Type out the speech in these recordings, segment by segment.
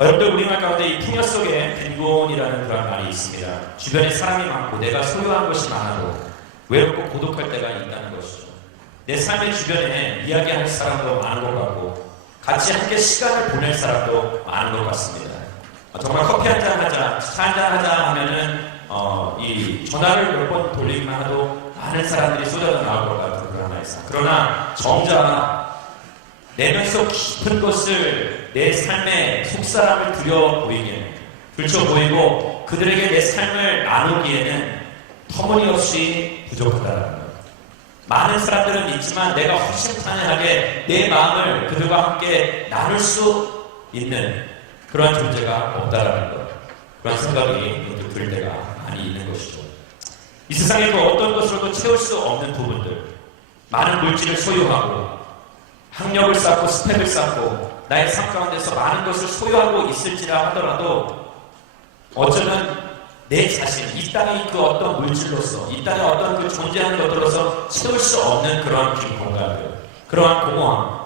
여러분들 우리말 가운데 이 풍요 속에 빈곤이라는 그런 말이 있습니다. 주변에 사람이 많고 내가 소유한 것이 많아도 외롭고 고독할 때가 있다는 것이죠. 내 삶의 주변에 이야기할 사람도 많은 것 같고 같이 함께 시간을 보낼 사람도 많은 것 같습니다. 정말 커피 한잔 하자, 차 한잔 하자 하면은 이 전화를 몇 번 돌리기만 해도 많은 사람들이 쏟아져 나올 것 같은 그런 하나의 삶. 그러나 정작 내면 속 깊은 것을 내 삶의 속사람을 들여 보이기에는, 들춰 보이고 그들에게 내 삶을 나누기에는 터무니없이 부족하다는 것. 많은 사람들은 있지만 내가 허심탄회하게 내 마음을 그들과 함께 나눌 수 있는 그러한 존재가 없다라는 것. 그런 생각이 문득 들 때가 많이 있는 것이죠. 이 세상에 그 어떤 것으로도 채울 수 없는 부분들, 많은 물질을 소유하고 학력을 쌓고 스펙을 쌓고 나의 삶 가운데서 많은 것을 소유하고 있을지라 하더라도 어쩌면 내 자신, 이 땅의 그 어떤 물질로서, 이 땅의 어떤 그 존재하는 것들로서 채울 수 없는 그러한 빈곤감들, 그러한 공허함,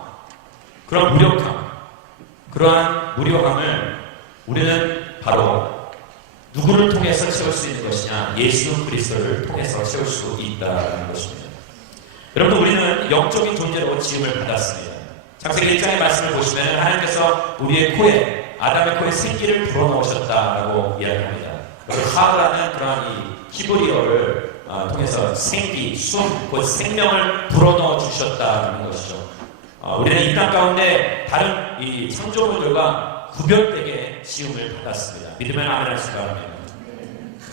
그러한 무력함, 그러한 무료함을 우리는 바로 누구를 통해서 채울 수 있는 것이냐? 예수 그리스도를 통해서 채울 수 있다는 것입니다. 여러분, 우리는 영적인 존재로 지음을 받았습니다. 창세기 1장의 말씀을 보시면 하나님께서 우리의 코에, 아담의 코에 생기를 불어넣으셨다라고 이야기합니다. 하라는 그러한 이 히브리어를 통해서 생기, 숨, 곧 생명을 불어넣어 주셨다는 것이죠. 우리는 이 땅 가운데 다른 이 창조물들과 구별되게 지음을 받았습니다. 믿으면 아멘 하시기 바랍니다.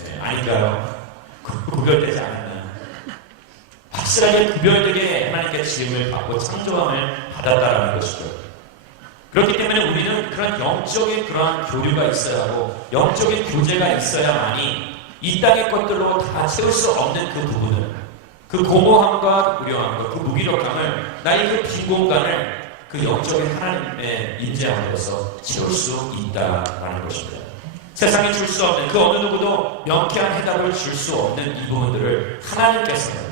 네, 아닌가요? 구별되지 않았나요? 확실하게 구별되게 하나님께 지음을 받고 창조함을 받았다는 것이죠. 그렇기 때문에 우리는 그런 영적인 그러한 교류가 있어야 하고 영적인 교제가 있어야만이 이 땅의 것들로 다 채울 수 없는 그 부분을, 그 공허함과 무료함과 그 무기력함을, 나의 그 빈곤감을 그 영적인 하나님의 인재함으로써 채울 수 있다라는 것입니다. 세상에 줄 수 없는, 그 어느 누구도 명쾌한 해답을 줄 수 없는 이 부분들을 하나님께서는,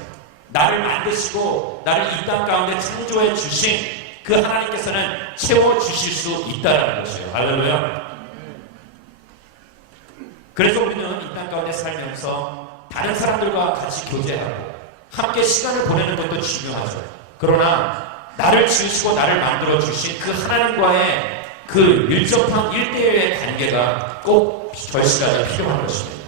나를 만드시고 나를 이 땅 가운데 창조해 주신 그 하나님께서는 채워주실 수 있다는 것이에요. 할렐루야. 그래서 우리는 이 땅 가운데 살면서 다른 사람들과 같이 교제하고 함께 시간을 보내는 것도 중요하죠. 그러나 나를 지으시고 나를 만들어주신 그 하나님과의 그 밀접한 1대1의 관계가 꼭 절실하게 필요한 것입니다.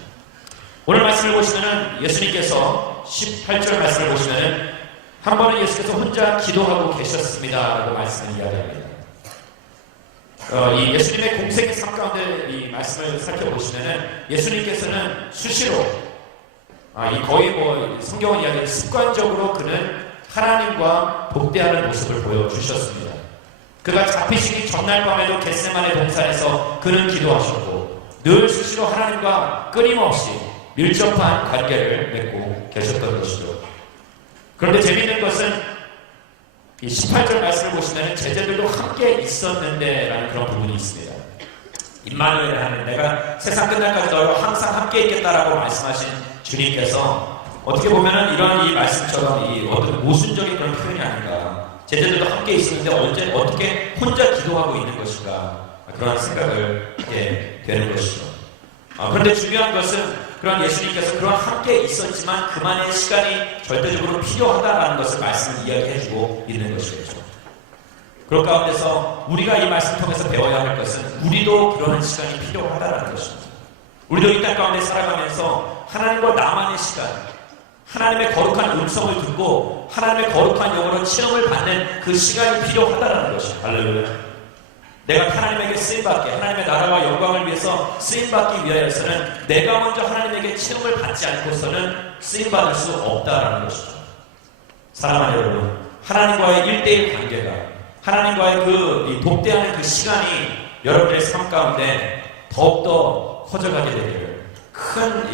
오늘 말씀을 보시면 예수님께서 18절 말씀을 보시면 한 번은 예수께서 혼자 기도하고 계셨습니다 라고 말씀을 이야기합니다. 이 예수님의 공생의 삶 가운데 이 말씀을 살펴보시면 예수님께서는 수시로 거의 성경을 이야기하는 습관적으로 그는 하나님과 복대하는 모습을 보여주셨습니다. 그가 잡히시기 전날 밤에도 겟세마네 동산에서 그는 기도하셨고 늘 수시로 하나님과 끊임없이 밀접한 관계를 맺고 계셨던 것이죠. 그런데 재미있는 것은 이 18절 말씀을 보시면 제자들도 함께 있었는데 라는 그런 부분이 있습니다. 임마누엘 하는, 내가 세상 끝날까지 너희와 항상 함께 있겠다라고 말씀하신 주님께서 어떻게 보면 이런 이 말씀처럼 이 어떤 모순적인 그런 표현이 아닌가. 제자들도 함께 있었는데 언제 어떻게 혼자 기도하고 있는 것인가, 그런 생각을 하게 되는 것이죠. 그런데 중요한 것은 그런 예수님께서 그런 함께 있었지만 그만의 시간이 절대적으로 필요하다라는 것을 말씀을 이야기해주고 있는 것이겠죠. 그런 가운데서 우리가 이 말씀 통해서 배워야 할 것은 우리도 그런 시간이 필요하다라는 것입니다. 우리도 이 땅 가운데 살아가면서 하나님과 나만의 시간, 하나님의 거룩한 음성을 듣고 하나님의 거룩한 영으로 체험을 받는 그 시간이 필요하다라는 것이죠. 할렐루야. 내가 하나님에게 쓰임받게, 하나님의 나라와 영광을 위해서 쓰임받기 위하여서는 내가 먼저 하나님에게 체험을 받지 않고서는 쓰임받을 수 없다라는 것이죠. 사랑하는 여러분, 하나님과의 1대1 관계가, 하나님과의 그 독대하는 그 시간이 여러분의 삶 가운데 더욱더 커져가게 되기를, 큰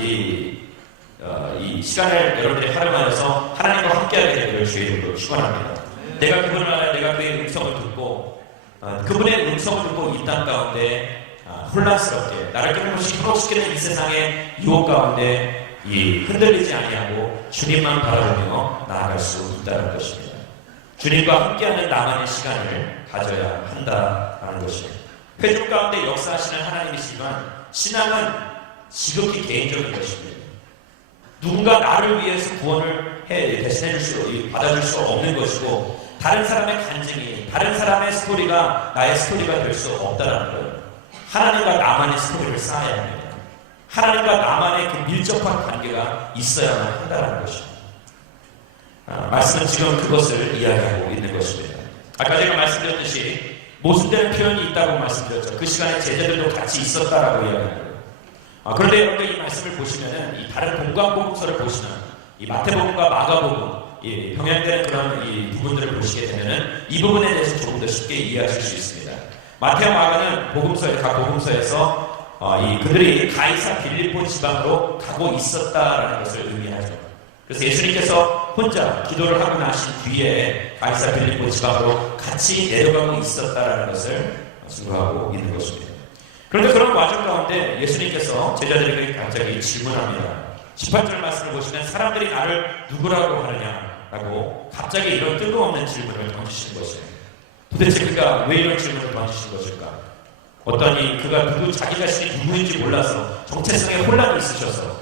이 시간을 여러분들이 활용하여서 하나님과 함께하게 되기를 주의 이름으로 축원합니다. 내가 그분을 알아, 내가 그의 음성을 듣고 그분의 음성을 듣고 이 땅 가운데 혼란스럽게 나를 끊임없이 현혹시키는 이 세상의 유혹 가운데 흔들리지 아니하고 주님만 바라보며 나아갈 수 있다는 것입니다. 주님과 함께하는 나만의 시간을 가져야 한다는 것입니다. 회중 가운데 역사하시는 하나님이시지만 신앙은 지극히 개인적인 것입니다. 누군가 나를 위해서 구원을 받아줄 수 없는 것이고 다른 사람의 간증이, 다른 사람의 스토리가 나의 스토리가 될 수 없다는 거예요. 하나님과 나만의 스토리를 쌓아야 합니다. 하나님과 나만의 그 밀접한 관계가 있어야만 한다는 것입니다. 말씀은 지금 그것을 이야기하고 있는 것입니다. 아까 제가 말씀드렸듯이 모순되는 표현이 있다고 말씀드렸죠. 그 시간에 제자들도 같이 있었다라고 이야기합니다. 그런데 여러분들 이 말씀을 보시면은 이 다른 동방복음서를 보시면 이 마태복음과 마가복음 병행되는 그런 이 부분들을 보시게 되면은 이 부분에 대해서 조금 더 쉽게 이해하실 수 있습니다. 마태와 마가는 각 복음서에서 그들이 가이사 빌립보 지방으로 가고 있었다라는 것을 의미하죠. 그래서 예수님께서 혼자 기도를 하고 나신 뒤에 가이사 빌립보 지방으로 같이 내려가고 있었다라는 것을 증거하고 있는 것입니다. 그런데 그런 과정 가운데 예수님께서 제자들에게 갑자기 질문합니다. 18절 말씀을 보시면 사람들이 나를 누구라고 하느냐라고 갑자기 이런 뜬금없는 질문을 던지신 것이에요. 도대체 그가 왜 이런 질문을 던지신 것일까? 어떠니 그가 자기 자신이 누구인지 몰라서 정체성에 혼란이 있으셔서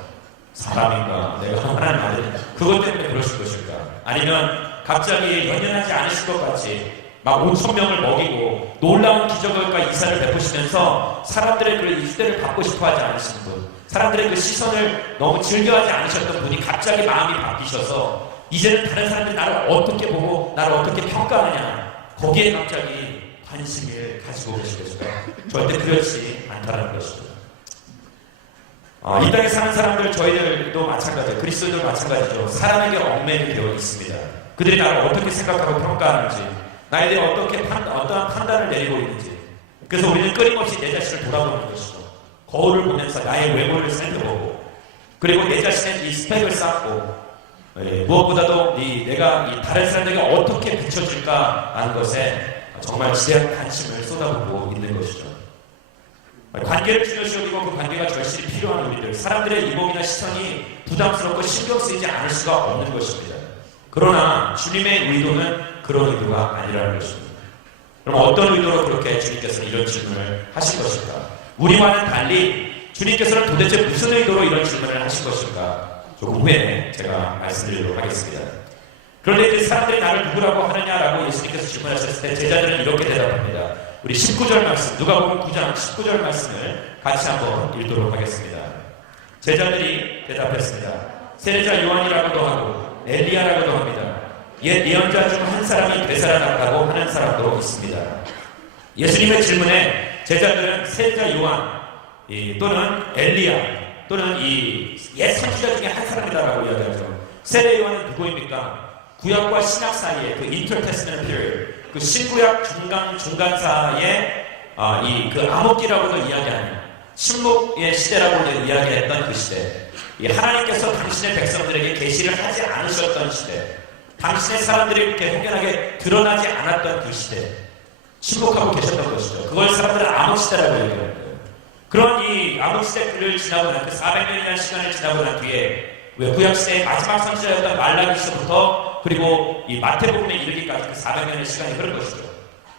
사람인가 내가 하나님 아들인가 그것 때문에 그러실 것일까? 아니면 갑자기 연연하지 않으실 것 같이 막 5,000명을 먹이고 놀라운 기적과 이사를 베푸시면서 사람들의 그 이수대를 받고 싶어하지 않으시는 분, 사람들의 그 시선을 너무 즐겨하지 않으셨던 분이 갑자기 마음이 바뀌셔서 이제는 다른 사람들이 나를 어떻게 보고 나를 어떻게 평가하느냐 거기에 갑자기 관심을 가지고 계시겠어요? 절대 그렇지 않다는 것입니다. 이 땅에 사는 사람들 저희들도 마찬가지예요. 그리스도인도 마찬가지죠. 사람에게 얽매이게 되어 있습니다. 그들이 나를 어떻게 생각하고 평가하는지, 나에 대해 어떠한 판단을 내리고 있는지. 그래서 우리는 끊임없이 내 자신을 돌아보는 것이죠. 거울을 보면서 나의 외모를 살펴보고, 그리고 내 자신의 이 스펙을 쌓고, 무엇보다도 내가 다른 사람에게 어떻게 비춰질까 하는 것에 정말 지대한 관심을 쏟아보고 있는 것이죠. 관계를 중요시 여기고 그 관계가 절실히 필요한 우리들, 사람들의 이목이나 시선이 부담스럽고 신경 쓰이지 않을 수가 없는 것입니다. 그러나 주님의 의도는 그런 의도가 아니라는 것입니다. 그럼 어떤 의도로 그렇게 주님께서는 이런 질문을 하신 것일까? 우리와는 달리 주님께서는 도대체 무슨 의도로 이런 질문을 하신 것일까? 조금 후에 제가 말씀드리도록 하겠습니다. 그런데 이제 사람들이 나를 누구라고 하느냐라고 예수님께서 질문하셨을 때 제자들은 이렇게 대답합니다. 우리 19절 말씀, 누가복음 9장 19절 말씀을 같이 한번 읽도록 하겠습니다. 제자들이 대답했습니다. 세례자 요한이라고도 하고 엘리야라고도 합니다. 옛 예언자 중 한 사람이 되살아났다고 하는 사람도 있습니다. 예수님의 질문에 제자들은 세례자 요한 또는 엘리야 또는 이 옛 선지자 중에 한 사람이다라고 이야기하죠. 세례 요한은 누구입니까? 구약과 신약 사이에 그 인터테스트먼트 피리어드, 그 신구약 중간 사이에 그 암흑기라고도 이야기하는 침묵의 시대라고도 이야기했던 그 시대, 하나님께서 당신의 백성들에게 계시를 하지 않으셨던 시대, 당신의 사람들이 이렇게 혹연하게 드러나지 않았던 그 시대, 침묵하고 계셨던 것이죠. 그걸 사람들은 암흑시대라고 얘기합니다. 그런 이 암흑시대를 지나고 난 그 400년이라는 시간을 지나고 난 뒤에 왜 구약시대의 마지막 선지자였던 말라기서부터 그리고 이 마태복음에 이르기까지 그 400년의 시간이 흐른 것이죠.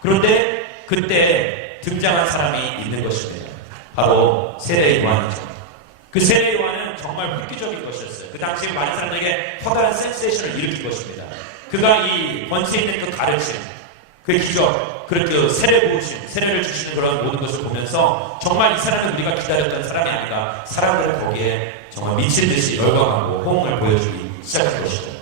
그런데 그때 등장한 사람이 있는 것입니다. 바로 세례 요한이죠. 그 세례 요한은 정말 획기적인 것이었어요. 그 당시에 많은 사람들에게 커다란 센세이션을 일으킨 것입니다. 그가 이 권세 있는 그 가르침, 그 기적, 그 세례 부으심, 세례를 주시는 그런 모든 것을 보면서 정말 이 사람은 우리가 기다렸던 사람이 아닌가, 사람들은 거기에 정말 미친 듯이 열광하고 호응을 보여주기 시작한 것이죠.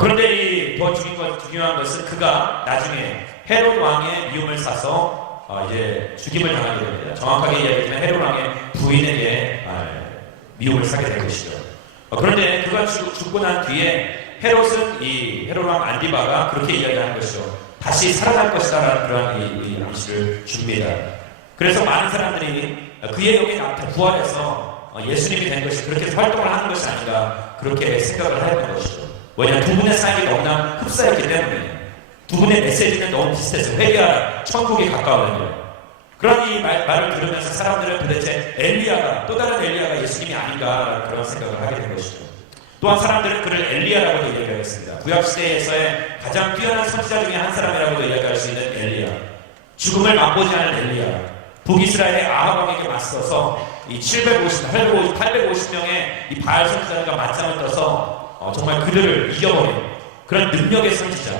그런데 더 중요한 것은 그가 나중에 헤롯 왕의 미움을 사서 이제 죽임을 당하게 됩니다. 정확하게 이야기하면 헤롯 왕의 부인에게 미움을 사게 된 것이죠. 그런데 그가 죽고 난 뒤에 헤롯 왕 안디바가 그렇게 이야기하는 것이죠. 다시 살아날 것이다라는 그런 암시를 줍니다. 그래서 많은 사람들이 그의 영이 부활해서 예수님이 된 것이 그렇게 해서 활동을 하는 것이 아닌가 그렇게 생각을 하였던 것이죠. 왜냐하면 두 분의 사역이 너무나 흡사했기 때문에 두 분의 메시지는 너무 비슷했어요. 회개하라, 천국이 가까워요. 그런 이 말을 들으면서 사람들은 도대체 또 다른 엘리야가 예수님이 아닌가 그런 생각을 하게 된 것이죠. 또한 사람들은 그를 엘리야라고도 이야기하겠습니다. 구약시대에서의 가장 뛰어난 선지자 중에 한 사람이라고도 이야기할 수 있는 엘리야. 죽음을 맛보지 않은 엘리야, 북이스라엘의 아합 왕에게 맞서서 이 850명의 이 바알 선지자가 맞짱을 떠서 정말 그들을 이겨버린 그런 능력의 선지자,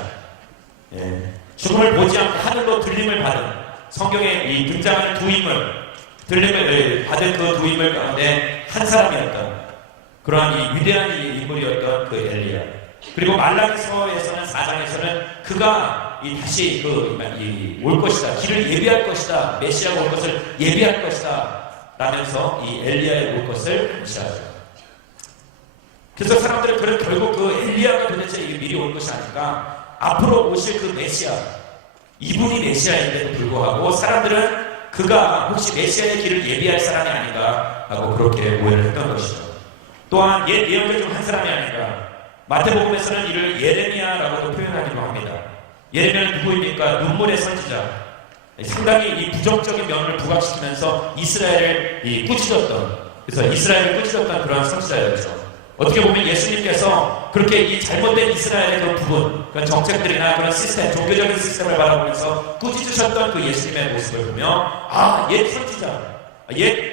죽음을 보지 않고 하늘로 들림을 받은 성경에 이 등장하는 두 인물, 들림을 받은 그 두 인물 가운데 한 사람이었던 그러한 이 위대한 인물이었던 그 엘리야. 그리고 말라기서에서는 4장에서는 그가 다시 올 것이다, 길을 예비할 것이다, 메시아가 올 것을 예비할 것이다 라면서 이 엘리야의 올 것을 무시하죠. 그래서 사람들은 결국 그 엘리야가 도대체 미리 올 것이 아닐까, 앞으로 오실 그 메시아, 이분이 메시아인데도 불구하고 사람들은 그가 혹시 메시아의 길을 예비할 사람이 아닌가 하고 그렇게 오해를 했던 것이죠. 또한 옛 예언자 중 한 사람이 아닌가, 마태복음에서는 이를 예레미야라고도 표현하기도 합니다. 예레미야는 누구입니까? 눈물의 선지자. 상당히 이 부정적인 면을 부각시키면서 이스라엘을 꾸짖었던, 그래서 이스라엘을 꾸짖었던 그런 선지자였죠. 어떻게 보면 예수님께서 그렇게 이 잘못된 이스라엘의 그 부분, 그런 정책들이나 그런 시스템, 종교적인 시스템을 바라보면서 꾸짖으셨던 그 예수님의 모습을 보며, 옛 선지자, 이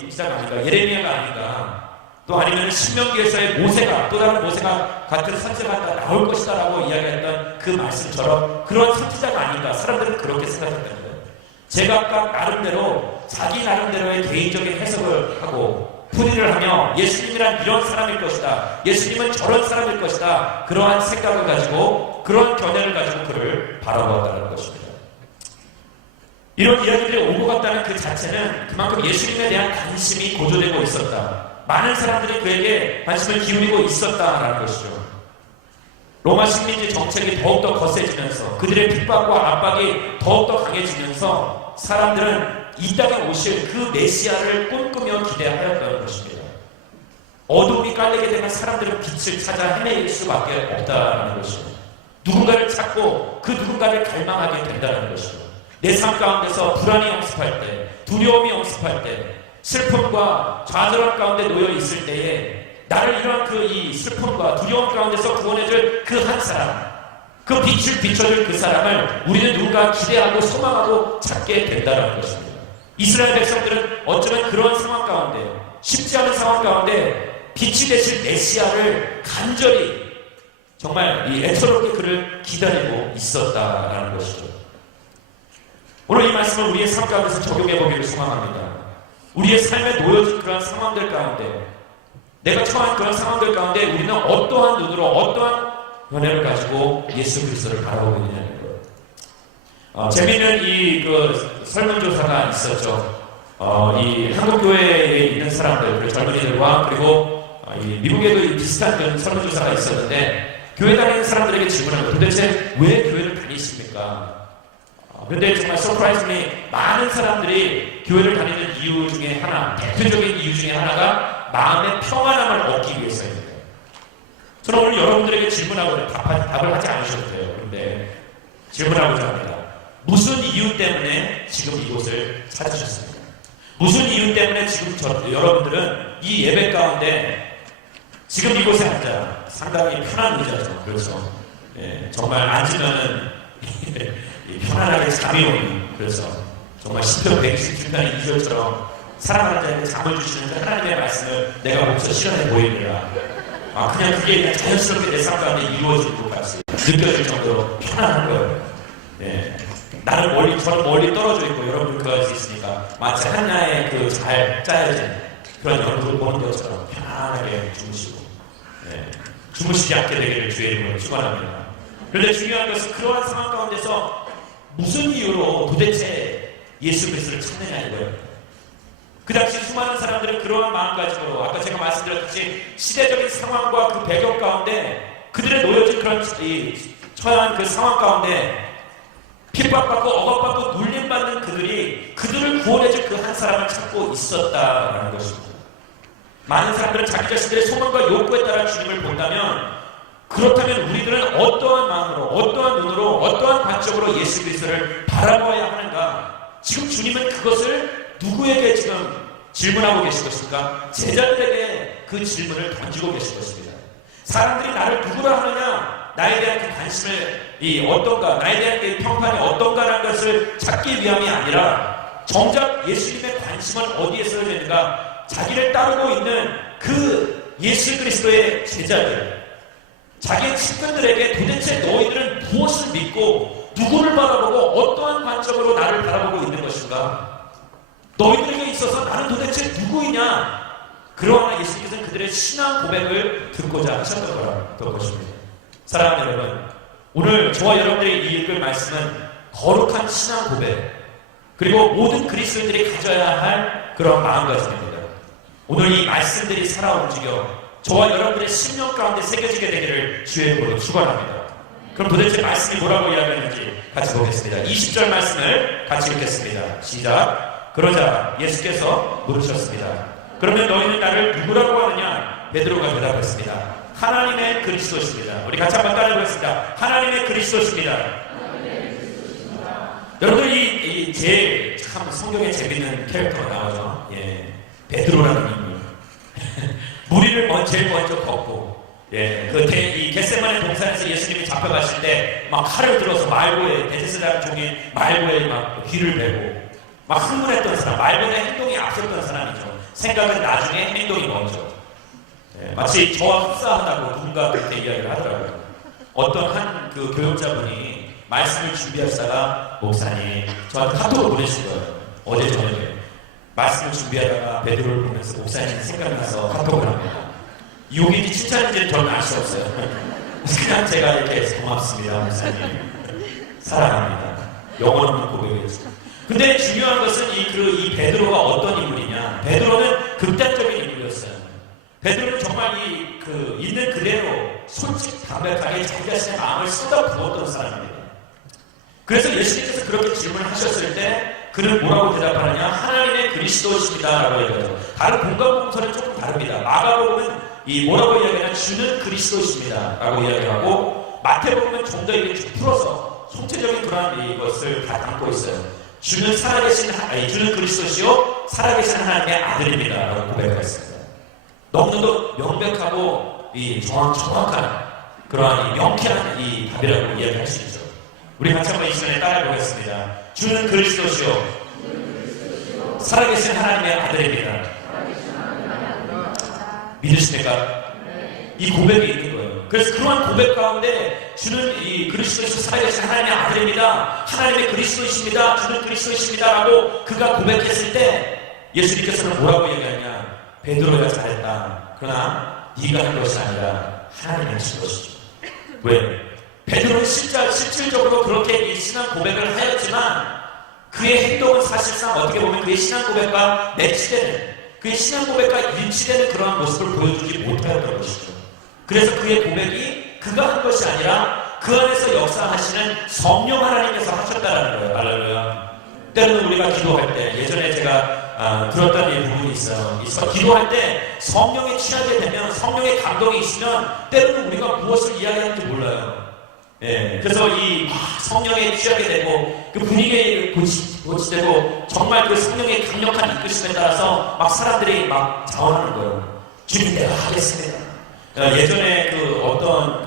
선지자가 아닌가, 예레미야가 아닌가, 또 아니면 신명기에서의 모세가, 또 다른 모세가 같은 선지자가 나올 것이다 라고 이야기했던 그 말씀처럼 그런 선지자가 아닌가, 사람들은 그렇게 생각했던 거예요. 제각각 나름대로 자기 나름대로의 개인적인 해석을 하고 풀이를 하며 예수님이란 이런 사람일 것이다, 예수님은 저런 사람일 것이다, 그러한 생각을 가지고, 그런 견해를 가지고 그를 바라보았다는 것입니다. 이런 이야기들이 오고 갔다는 그 자체는 그만큼 예수님에 대한 관심이 고조되고 있었다, 많은 사람들이 그에게 관심을 기울이고 있었다라는 것이죠. 로마 식민지 정책이 더욱더 거세지면서 그들의 핍박과 압박이 더욱더 강해지면서 사람들은 이 땅에 오실 그 메시아를 꿈꾸며 기대하였다는 것입니다. 어둠이 깔리게 되면 사람들은 빛을 찾아 헤매일 수밖에 없다는 것이죠. 누군가를 찾고 그 누군가를 갈망하게 된다는 것이죠. 내 삶 가운데서 불안이 영습할 때, 두려움이 영습할 때, 슬픔과 좌절함 가운데 놓여 있을 때에 나를 이런 이 슬픔과 두려움 가운데서 구원해줄 그 한 사람, 그 빛을 비춰줄 그 사람을 우리는 누군가 기대하고 소망하고 찾게 된다는 것입니다. 이스라엘 백성들은 어쩌면 그런 상황 가운데, 쉽지 않은 상황 가운데 빛이 되실 메시아를 간절히 정말 애처롭게 그를 기다리고 있었다라는 것이죠. 오늘 이 말씀을 우리의 삶 가운데서 적용해 보기를 소망합니다. 우리의 삶에 놓여진 그런 상황들 가운데, 내가 처한 그런 상황들 가운데 우리는 어떠한 눈으로, 어떠한 견해를 가지고 예수 그리스도를 바라보고 있느냐는 거예요. 재미있는 설문조사가 있었죠. 이 한국교회에 있는 사람들, 그 젊은이들과 그리고 미국에도 비슷한 그런 설문조사가 있었는데, 교회 다니는 사람들에게 질문한 거예요. 도대체 왜 교회를 다니십니까? 근데 정말 서프라이즈리 많은 사람들이 교회를 다니는 이유 중에 하나, 대표적인 이유 중에 하나가 마음의 평안함을 얻기 위해서입니다. 저는 오늘 여러분들에게 질문하고 답을 하지 않으셔도 돼요. 그런데 질문하고자 합니다. 무슨 이유 때문에 지금 이곳을 찾으셨습니까? 무슨 이유 때문에 지금 여러분들은 이 예배 가운데 지금 이곳에 앉아, 상당히 편한 의자죠. 그래서 정말 앉으면은 편안하게 잠이 오는, 그래서 정말 시편 127편 2절처럼 사랑하는 자에게 잠을 주시는 그 하나님의 말씀을 내가 몸소 실현해 보이느라 그냥 그게 그냥 자연스럽게 내 삶 가운데 이루어질 것 같이 느껴질 정도로 편안한 거예요. 저는 멀리 떨어져 있고 여러분들 그 안에 있으니까 마치 하나의 잘 짜여진 그런 연구를 보는 것처럼 편안하게 주무시고 주무시지 않게 되기를 주의 이름으로 축원합니다. 그런데 중요한 것은 그러한 상황 가운데서 무슨 이유로 도대체 예수 그리스도를 찾느냐 이거예요. 그 당시 수많은 사람들은 그러한 마음가짐으로, 아까 제가 말씀드렸듯이 시대적인 상황과 그 배경 가운데 그들의 놓여진 그런 처한 그 상황 가운데 핍박받고 억압받고 눌림받는 그들을 구원해줄 그 한 사람을 찾고 있었다라는 것입니다. 많은 사람들은 자기 자신들의 소망과 욕구에 따라 주님을 본다면, 그렇다면 우리들은 어떠한 마음으로, 어떠한 눈으로, 어떠한 관점으로 예수 그리스도를 바라보아야 하는가? 지금 주님은 그것을 누구에게 지금 질문하고 계신 것입니까? 제자들에게 그 질문을 던지고 계신 것입니다. 사람들이 나를 누구라 하느냐? 나에 대한 그 관심을 어떤가, 나에 대한 그 평판이 어떤가라는 것을 찾기 위함이 아니라 정작 예수님의 관심은 어디에 쏠려 있는가? 자기를 따르고 있는 그 예수 그리스도의 제자들, 자기의 친구들에게 도대체 너희들은 무엇을 믿고 누구를 바라보고 어떠한 관점으로 나를 바라보고 있는 것인가? 너희들에게 있어서 나는 도대체 누구이냐? 그러나 예수님께서는 그들의 신앙 고백을 듣고자 하셨던 것입니다. 사랑하는 여러분, 오늘 저와 여러분들이 읽을 말씀은 거룩한 신앙 고백, 그리고 모든 그리스도인들이 가져야 할 그런 마음가짐입니다. 오늘 이 말씀들이 살아 움직여 저와 여러분들의 심령 가운데 새겨지게 되기를 주의 이름으로 축원합니다. 그럼 도대체 말씀이 뭐라고 이야기하는지 같이 보겠습니다. 20절 말씀을 같이 읽겠습니다. 시작. 그러자 예수께서 물으셨습니다. 그러면 너희는 나를 누구라고 하느냐? 베드로가 대답했습니다. 하나님의 그리스도십니다. 우리 같이 한번 따라해보겠습니다. 하나님의 그리스도십니다. 여러분들 제일 참 성경에 재밌는 캐릭터가 나오죠. 베드로라는 인물. 무리를 제일 먼저 걷고, 이 겟세마네 동산에서 예수님이 잡혀가실 때 막 칼을 들어서 말고에, 베데스다 종인 말고에 막 귀를 베고 막 흥분했던 사람, 말보다 행동이 앞섰던 사람이죠. 생각은 나중에, 행동이 먼저. 마치 저와 흡사하다고 누군가 그렇게 이야기를 하더라고요. 어떤 한 그 교육자분이 말씀을 준비하시다가 목사님 저한테 카톡을 보내신 거예요. 어제 저녁에 말씀을 준비하다가 베드로를 보면서 목사님 생각나서 카톡을 합니다. 욕인지 칭찬인지는 저는 알 수 없어요. 그냥 제가 이렇게 해서 고맙습니다 목사님, 사랑합니다. 영혼 없는 고백이었어요. 근데 중요한 것은 이 베드로가 어떤 인물이냐? 베드로는 극단적인 인물이었어요. 베드로는 정말 있는 그대로 솔직 담백하게 자기 자신의 마음을 쏟아부었던 사람입니다. 그래서 예수님께서 그렇게 질문을 하셨을 때 그는 뭐라고 대답하느냐? 하나님의 그리스도십니다 라고 얘기하죠. 다른 공간봉서는 조금 다릅니다. 마가복음은 뭐라고 이야기하냐? 주는 그리스도십니다 라고 이야기하고, 마태복음은 좀 더 이렇게 쭉 풀어서 총체적인 그런 것을 다 담고 있어요. 주는 주는 그리스도시요 살아계신 하나님의 아들입니다 라고 고백을 했습니다. 너무나도 명백하고 정확한 그러한 명쾌한 답이라고 이야기할 수 있죠. 우리 같이 한번 이 시간에 따라해보겠습니다. 주는 그리스도시요 살아계신 하나님의 아들입니다. 믿으십니까? 이 고백이 있는 거예요. 그래서 그러한 고백 가운데 주는 그리스도시요 살아계신 하나님의 아들입니다. 하나님의 그리스도이십니다. 주는 그리스도이십니다 라고 그가 고백했을 때 예수님께서는 뭐라고 얘기하냐? 베드로가 잘했다. 그러나 네가 한 것이 아니라 하나님이 하신 것이죠. 왜? 베드로는 실질적으로 그렇게 이 신앙 고백을 하였지만 그의 행동은 사실상 어떻게 보면 그의 신앙 고백과 매치되는, 그의 신앙 고백과 일치되는 그러한 모습을 보여주지 못하였던 것이죠. 그래서 그의 고백이 그가 한 것이 아니라 그 안에서 역사하시는 성령 하나님께서 하셨다는 거예요. 할렐루야. 때로는 우리가 기도할 때, 예전에 제가 들었던 이 부분이 있어요. 기도할 때 성령에 취하게 되면, 성령의 감동이 있으면 때로는 우리가 무엇을 이야기하는지 몰라요. 그래서 성령에 취하게 되고 그 분위기에 고치되고 정말 그 성령의 강력한 이끄심에 따라서 막 사람들이 막 자원하는 거예요. 주님 내가 하겠습니다. 예전에 어떤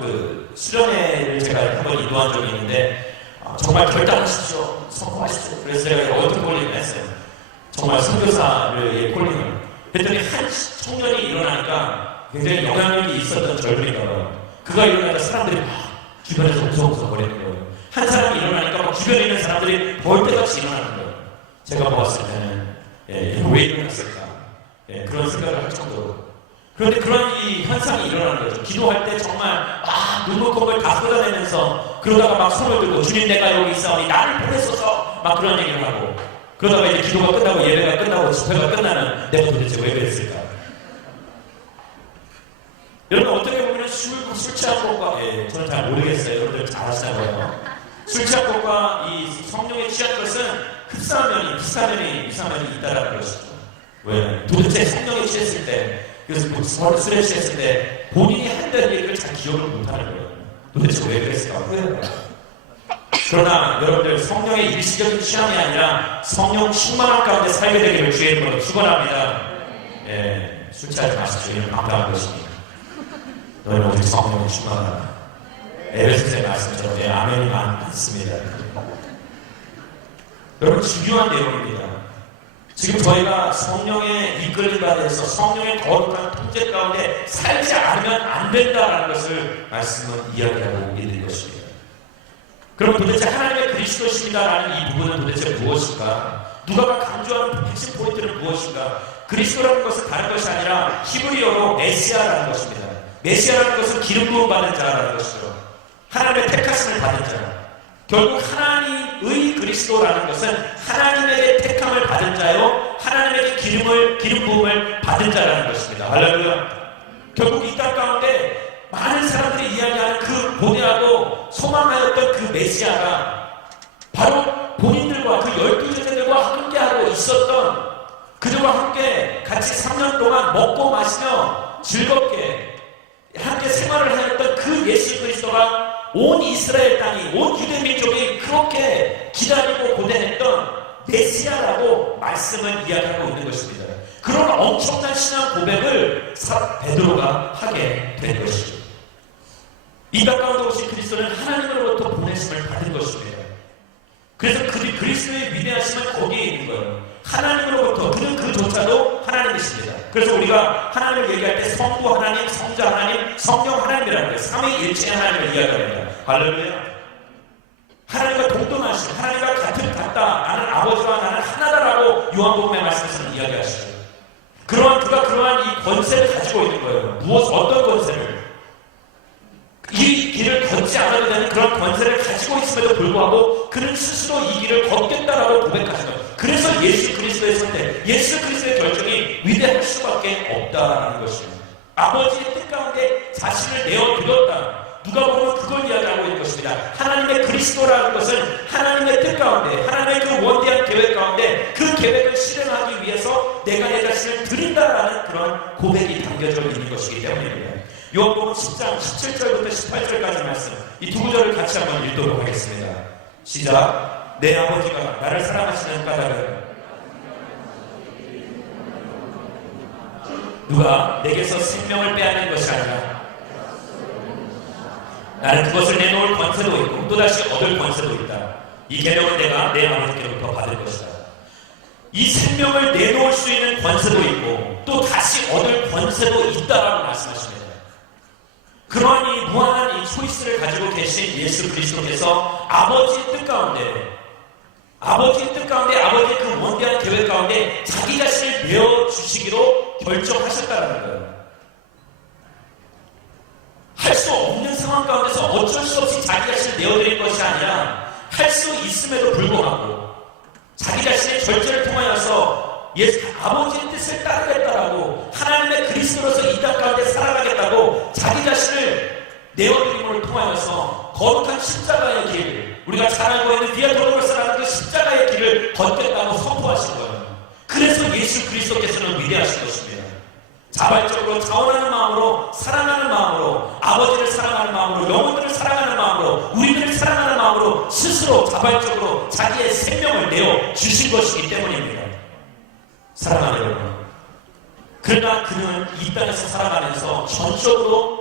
수련회를 제가 한번 인도한 적이 있는데 정말 결단하십시오. 성공하십시오. 그래서 제가 어떤 콜링을 했어요. 정말 선교사를 콜링을 했더니 한 청년이 일어나니까 굉장히 영향력이 있었던 젊은이가 봐요. 그가 일어나니까 사람들이 막 주변에서 웃어웃어 거리는 거예요. 한 사람이 일어나니까 막 주변에 있는 사람들이 벌떼같이 일어나는 거예요. 제가 보았을 때는 이거 왜 일어났을까? 그런 생각을 할 정도로. 그런데 그런 이 현상이 일어나는 거죠. 기도할 때 정말 눈물 콧물 다 쏟아내면서 그러다가 막 손을 들고 주님 내가 여기 있사오니 나를 보내소서 막 그런 얘기를 하고, 그러다가 이제 기도가 끝나고 예배가 끝나고 집회가 끝나는 내가 도대체 왜 그랬을까? 여러분 어떻게 보면 술 취한 것과 저는 잘 모르겠어요. 여러분들 잘 아시나 봐요. 술 취한 것과 이 성령에 취한 것은 비슷한 면이 있다라는 것이죠. 왜? 도대체 성령에 취했을 때, 그래서 술에 취했을 때 본인이 한다는 얘기를 잘 기억을 못하는 거예요. 도대체 왜 그랬을까? 그러나 여러분들 성령의 일시적인 취함이 아니라 성령 충만함 가운데 살게 되기를 주의 이름으로 축원합니다. 술 취하지 마십시오. 이는 방탕한 것입니다. 너희는 오직 성령의 충만하다. 에베소서의 말씀처럼 아멘이 많습니다. 여러분, 중요한 내용입니다. 지금 저희가 성령의 이끌림 받아서 성령의 거룩한 통제 가운데 살지 않으면 안 된다라는 것을 말씀은 이야기하고 있는 것입니다. 그럼 도대체 하나님의 그리스도십니다라는 이 부분은 도대체 무엇인가? 누가가 강조하는 핵심 포인트는 무엇인가? 그리스도라는 것은 다른 것이 아니라 히브리어로 메시아라는 것입니다. 메시아라는 것은 기름 부음 받은 자라는 것이죠. 하나님의 택하심을 받은 자. 결국 하나님의 그리스도라는 것은 하나님에게 택함을 받은 자요, 하나님에게 기름 부음을 받은 자라는 것입니다. 할렐루야. 결국 이 땅 가운데 많은 사람들이 이야기하는 그 고대하고 소망하였던 그 메시아가 바로 본인들과 그 12제자들과 함께하고 있었던, 그들과 함께 같이 3년 동안 먹고 마시며 즐겁게 함께 생활을 하였던 그 예수 그리스도가 온 이스라엘 땅이, 온 유대 민족이 그렇게 기다리고 고대했던 메시아라고 말씀을 이야기하고 있는 것입니다. 그런 엄청난 신앙 고백을 베드로가 하게 된 것이죠. 이 땅 가운데 오신 그리스도는 하나님으로부터 보내심을 받은 것입니다. 그래서 그리스도의 위대하심은 거기에 있는 거예요. 하나님으로부터, 그는 그조차도 하나님이십니다. 그래서 우리가 하나님을 얘기할 때 성부 하나님, 성자 하나님, 성령 하나님이라는 거예요. 삼위일체 하나님을 이야기합니다. 할렐루야. 하나님과 동등하시고 하나님과 같다, 나는 아버지와 나는 하나다라고 요한복음의 말씀에서는 이야기하시죠. 그가 그러한 이 권세를 가지고 있는 거예요. 어떤 권세를? 이 길을 걷지 않아도 되는 그런 권세를 가지고 있음에도 불구하고 그는 스스로 이 길을 걷겠다라고 고백하시는 거예요. 그래서 예수 그리스도의 선택, 예수 그리스도의 결정이 위대할 수밖에 없다라는 것이에요. 아버지의 뜻 가운데 자신을 내어드렸다. 누가 보면 그걸 이야기하고 있는 것입니다. 하나님의 그리스도라는 것은 하나님의 뜻 가운데, 하나님의 그 원대한 계획 가운데 그 계획을 실행하기 위해서 내가 내 자신을 드린다라는 그런 고백이 담겨져 있는 것이기 때문입니다. 요한복음 10장 17절부터 18절까지 말씀, 이 두 구절을 같이 한번 읽도록 하겠습니다. 시작. 내 아버지가 나를 사랑하시는 까닭은 누가 내게서 생명을 빼앗는 것이 아니라 나는 그것을 내놓을 권세도 있고 또다시 얻을 권세도 있다. 이 계명은 내가 내 아버지께로부터 받을 것이다. 이 생명을 내놓을 수 있는 권세도 있고 또 다시 얻을 권세도 있다라고 말씀하십니다. 그러한 이 무한한 이 초이스를 가지고 계신 예수 그리스도께서 아버지의 뜻 가운데, 아버지의 그 원대한 계획 가운데 자기 자신을 내어주시기로 결정하셨다는 거예요. 할 수 없는 상황 가운데서 어쩔 수 없이 자기 자신을 내어드릴 것이 아니라 할 수 있음에도 불구하고 자기 자신의 절제를 통하여서 아버지의 뜻을 따르겠다라고, 하나님의 그리스도로서 이 땅 가운데 살아가겠다고 자기 자신을 내어드림을 통하여서 거룩한 십자가의 길, 우리가 잘 알고 있는 비아 돌로로서라는 그 십자가의 길을 걷겠다고 선포하신 거예요. 그래서 예수 그리스도께서는 위대하신 것입니다. 자발적으로 자원하는 마음으로, 사랑하는 마음으로, 아버지를 사랑하는 마음으로, 영혼들을 사랑하는 마음으로, 우리들을 사랑하는 마음으로 스스로 자발적으로 자기의 생명을 내어 주신 것이기 때문입니다. 사랑하는 여러분, 그러나 그는 이 땅에서 살아가면서 전적으로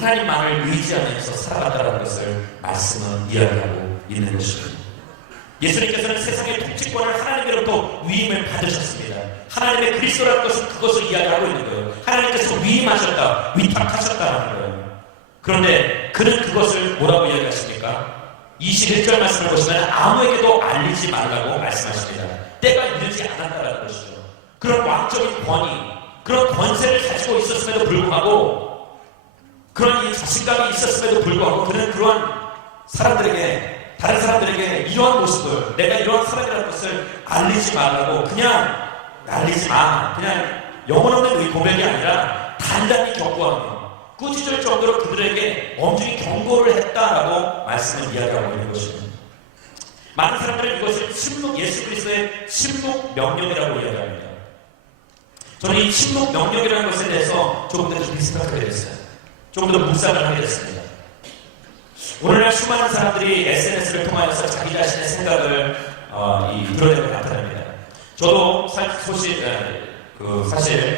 하나님만을 의지하면서 살아갔다는 것을 말씀은 이야기하고 있는 것입니다. 예수님께서는 세상의 통치권을 하나님으로부터 위임을 받으셨습니다. 하나님의 그리스도라는 것은 그것을 이야기하고 있는 거예요. 하나님께서 위임하셨다, 위탁하셨다는 거예요. 그런데 그는 그것을 뭐라고 이야기하십니까? 21절 말씀을 보시면 아무에게도 알리지 말라고 말씀하십니다. 때가 이르지 않았다는 것이죠. 그런 왕적인 권위, 그런 권세를 가지고 있었음에도 불구하고, 그런 이 자신감이 있었음에도 불구하고 그는 그러한 사람들에게, 다른 사람들에게 이러한 모습을, 내가 이러한 사람이라는 것을 알리지 말라고, 그냥 알리지 마, 그냥 영혼 없는 의 고백이 아니라 단단히 경고하며 꾸짖을 정도로 그들에게 엄중히 경고를 했다라고 말씀을 이야기하고 있는 것입니다. 많은 사람들은 이것을 예수 그리스도의 침묵 명령이라고 이야기합니다. 저는 이 침묵 명령이라는 것에 대해서 조금 더 깊이 생각하게 됐어요. 조금 더 묵상을 하게 됐습니다. 오늘날 수많은 사람들이 SNS를 통하여서 자기 자신의 생각을 드러내고 나타납니다. 저도 사실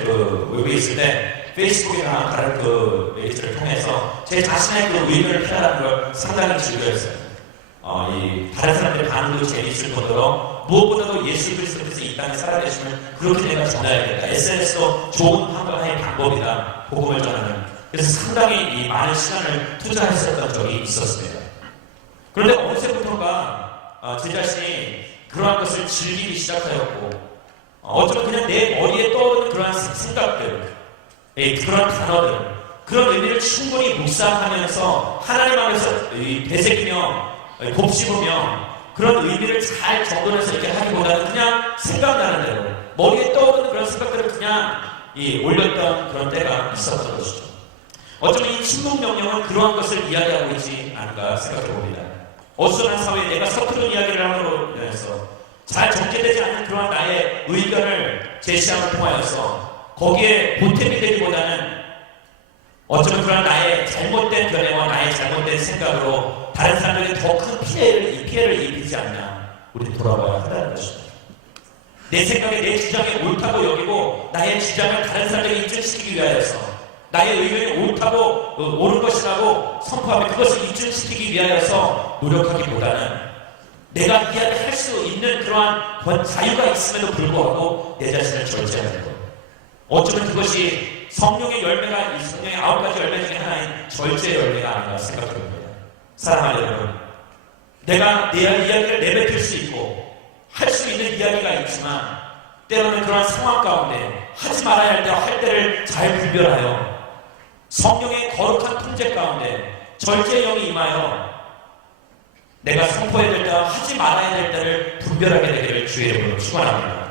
외국에 있을 때 페이스북이나 다른 그 메이트를 통해서 제 자신의 그 의견을 표현하는 걸 상당히 즐겨했어요. 이 다른 사람들의 반응도 재미있을 뿐더러 무엇보다도 예수 그리스도께서 이 땅에 살아계시면 그렇게 내가 전해야겠다. SNS도 좋은 하나의 방법이다. 복음을 전하는. 그래서 상당히 이 많은 시간을 투자했었던 적이 있었습니다. 그런데 어느새부터가 제 자신이 그러한 것을 즐기기 시작하였고 어쩌면 그냥 내 머리에 떠오르는 그러한 생각들, 그런 단어들, 그런 의미를 충분히 묵상하면서 하나님 앞에서 되새기며 곱씹으며 그런 의미를 잘 적어내서 이렇게 하기보다는 그냥 생각나는 대로 머리에 떠오르는 그런 생각들을 그냥 올렸던 그런 때가 있었던 것이죠. 어쩌면 이 침묵 명령은 그러한 것을 이야기하고 있지 않을까 생각해 봅니다. 어수선한 사회에 내가 서투른 이야기를 함으로 인해서 잘 정제되지 않는 그러한 나의 의견을 제시함을 통하여서 거기에 보탬이 되기보다는 어쩌면 그런 나의 잘못된 견해와 나의 잘못된 생각으로 다른 사람에게 더 큰 피해를 입히지 않나 우리 돌아봐야 한다는 것입니다. 내 생각에 내 주장이 옳다고 여기고 나의 주장을 다른 사람에게 입증시키기 위하여서 나의 의견이 옳다고 옳은 것이라고 선포하며 그것을 입증시키기 위하여서 노력하기보다는 내가 이야기할 수 있는 그러한 자유가 있음에도 불구하고 내 자신을 절제하는 것. 어쩌면 그것이 성령의 열매가 성령의 9가지 열매 중에 하나인 절제 열매가 아닌가 생각합니다. 사랑하는 여러분, 내가 내 이야기를 내뱉을 수 있고 할 수 있는 이야기가 있지만 때로는 그러한 상황 가운데 하지 말아야 할 때와 할 때를 잘 분별하여 성령의 거룩한 통제 가운데 절제의 영이 임하여 내가 선포해야 될 때와 하지 말아야 될 때를 분별하게 되기를 주의 이름으로 축원합니다.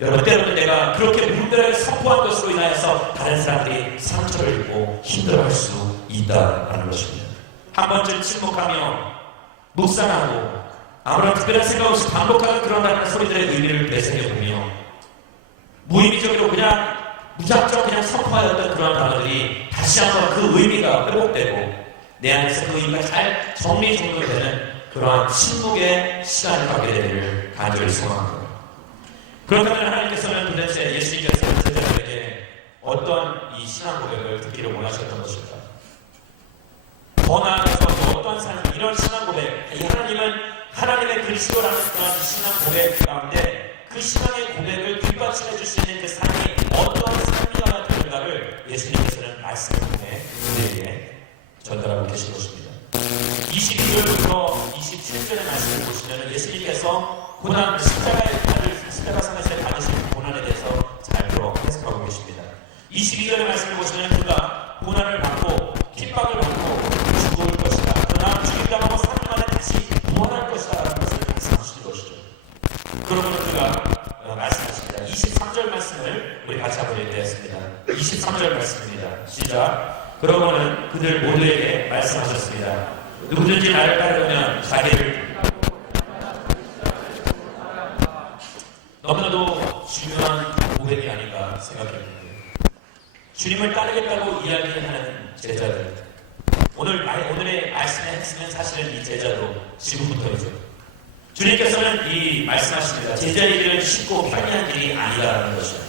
여러분, 때로는 내가 그렇게 분별하게 선포한 것으로 인하여서 다른 사람들이 상처를 입고 힘들어할 수 있다는 것입니다. 한 번쯤 침묵하며 묵상하고 아무런 특별한 생각 없이 반복하는 그런 다른 소리들의 의미를 되새겨보며 무의미적으로 그냥 무작정 그냥 선포하였던 그런 단어들이 다시 한번 그 의미가 회복되고 내 안에서 그 의미가 잘 정리되는 그러한 침묵의 시간을 갖게 되기를 간절히 소망합니다. 그렇다면 하나님께서는 도대체 예수님께서 제자들에게 어떤 이 신앙 고백을 듣기를 원하셨던 것일까? 더 나아가서 어떠한 삶, 이런 신앙 고백, 이 하나님은 하나님의 그리스도라는 그런 신앙 고백 가운데 그 신앙의 고백을 뒷받침해 줄 수 있는 그 삶이 어떠한 삶이어야 되는가를 예수님께서는 말씀을 통해 우리에게 전달하고 계신 것입니다. 22절부터 27절의 말씀을 보시면 예수님께서 고난, 십자가상에서 받으신 고난에 대해서 잘 해석하고 계십니다. 22절의 말씀을 보시면 그가 고난을 받고 핍박을 받고 죽을 것이다. 그러나 죽임당하고 3일 만에 다시 부활할 것이다 라는 것을 말씀하시는 것이죠. 그러므로 그가 말씀하십니다. 23절 말씀을 우리 같이 한번 읽겠습니다. 23절 말씀입니다. 시작. 그러고는 그들 모두에게 말씀하셨습니다. 누구든지 나를 따르면 자기를 너무나도 중요한 고백이 아닌가 생각합니다. 주님을 따르겠다고 이야기하는 제자들, 오늘의 말씀의 핵심은 사실은 이 제자도 지금부터이죠. 주님께서는 이 말씀하십니다. 제자의 길은 쉽고 편리한 길이 아니다라는 것이죠.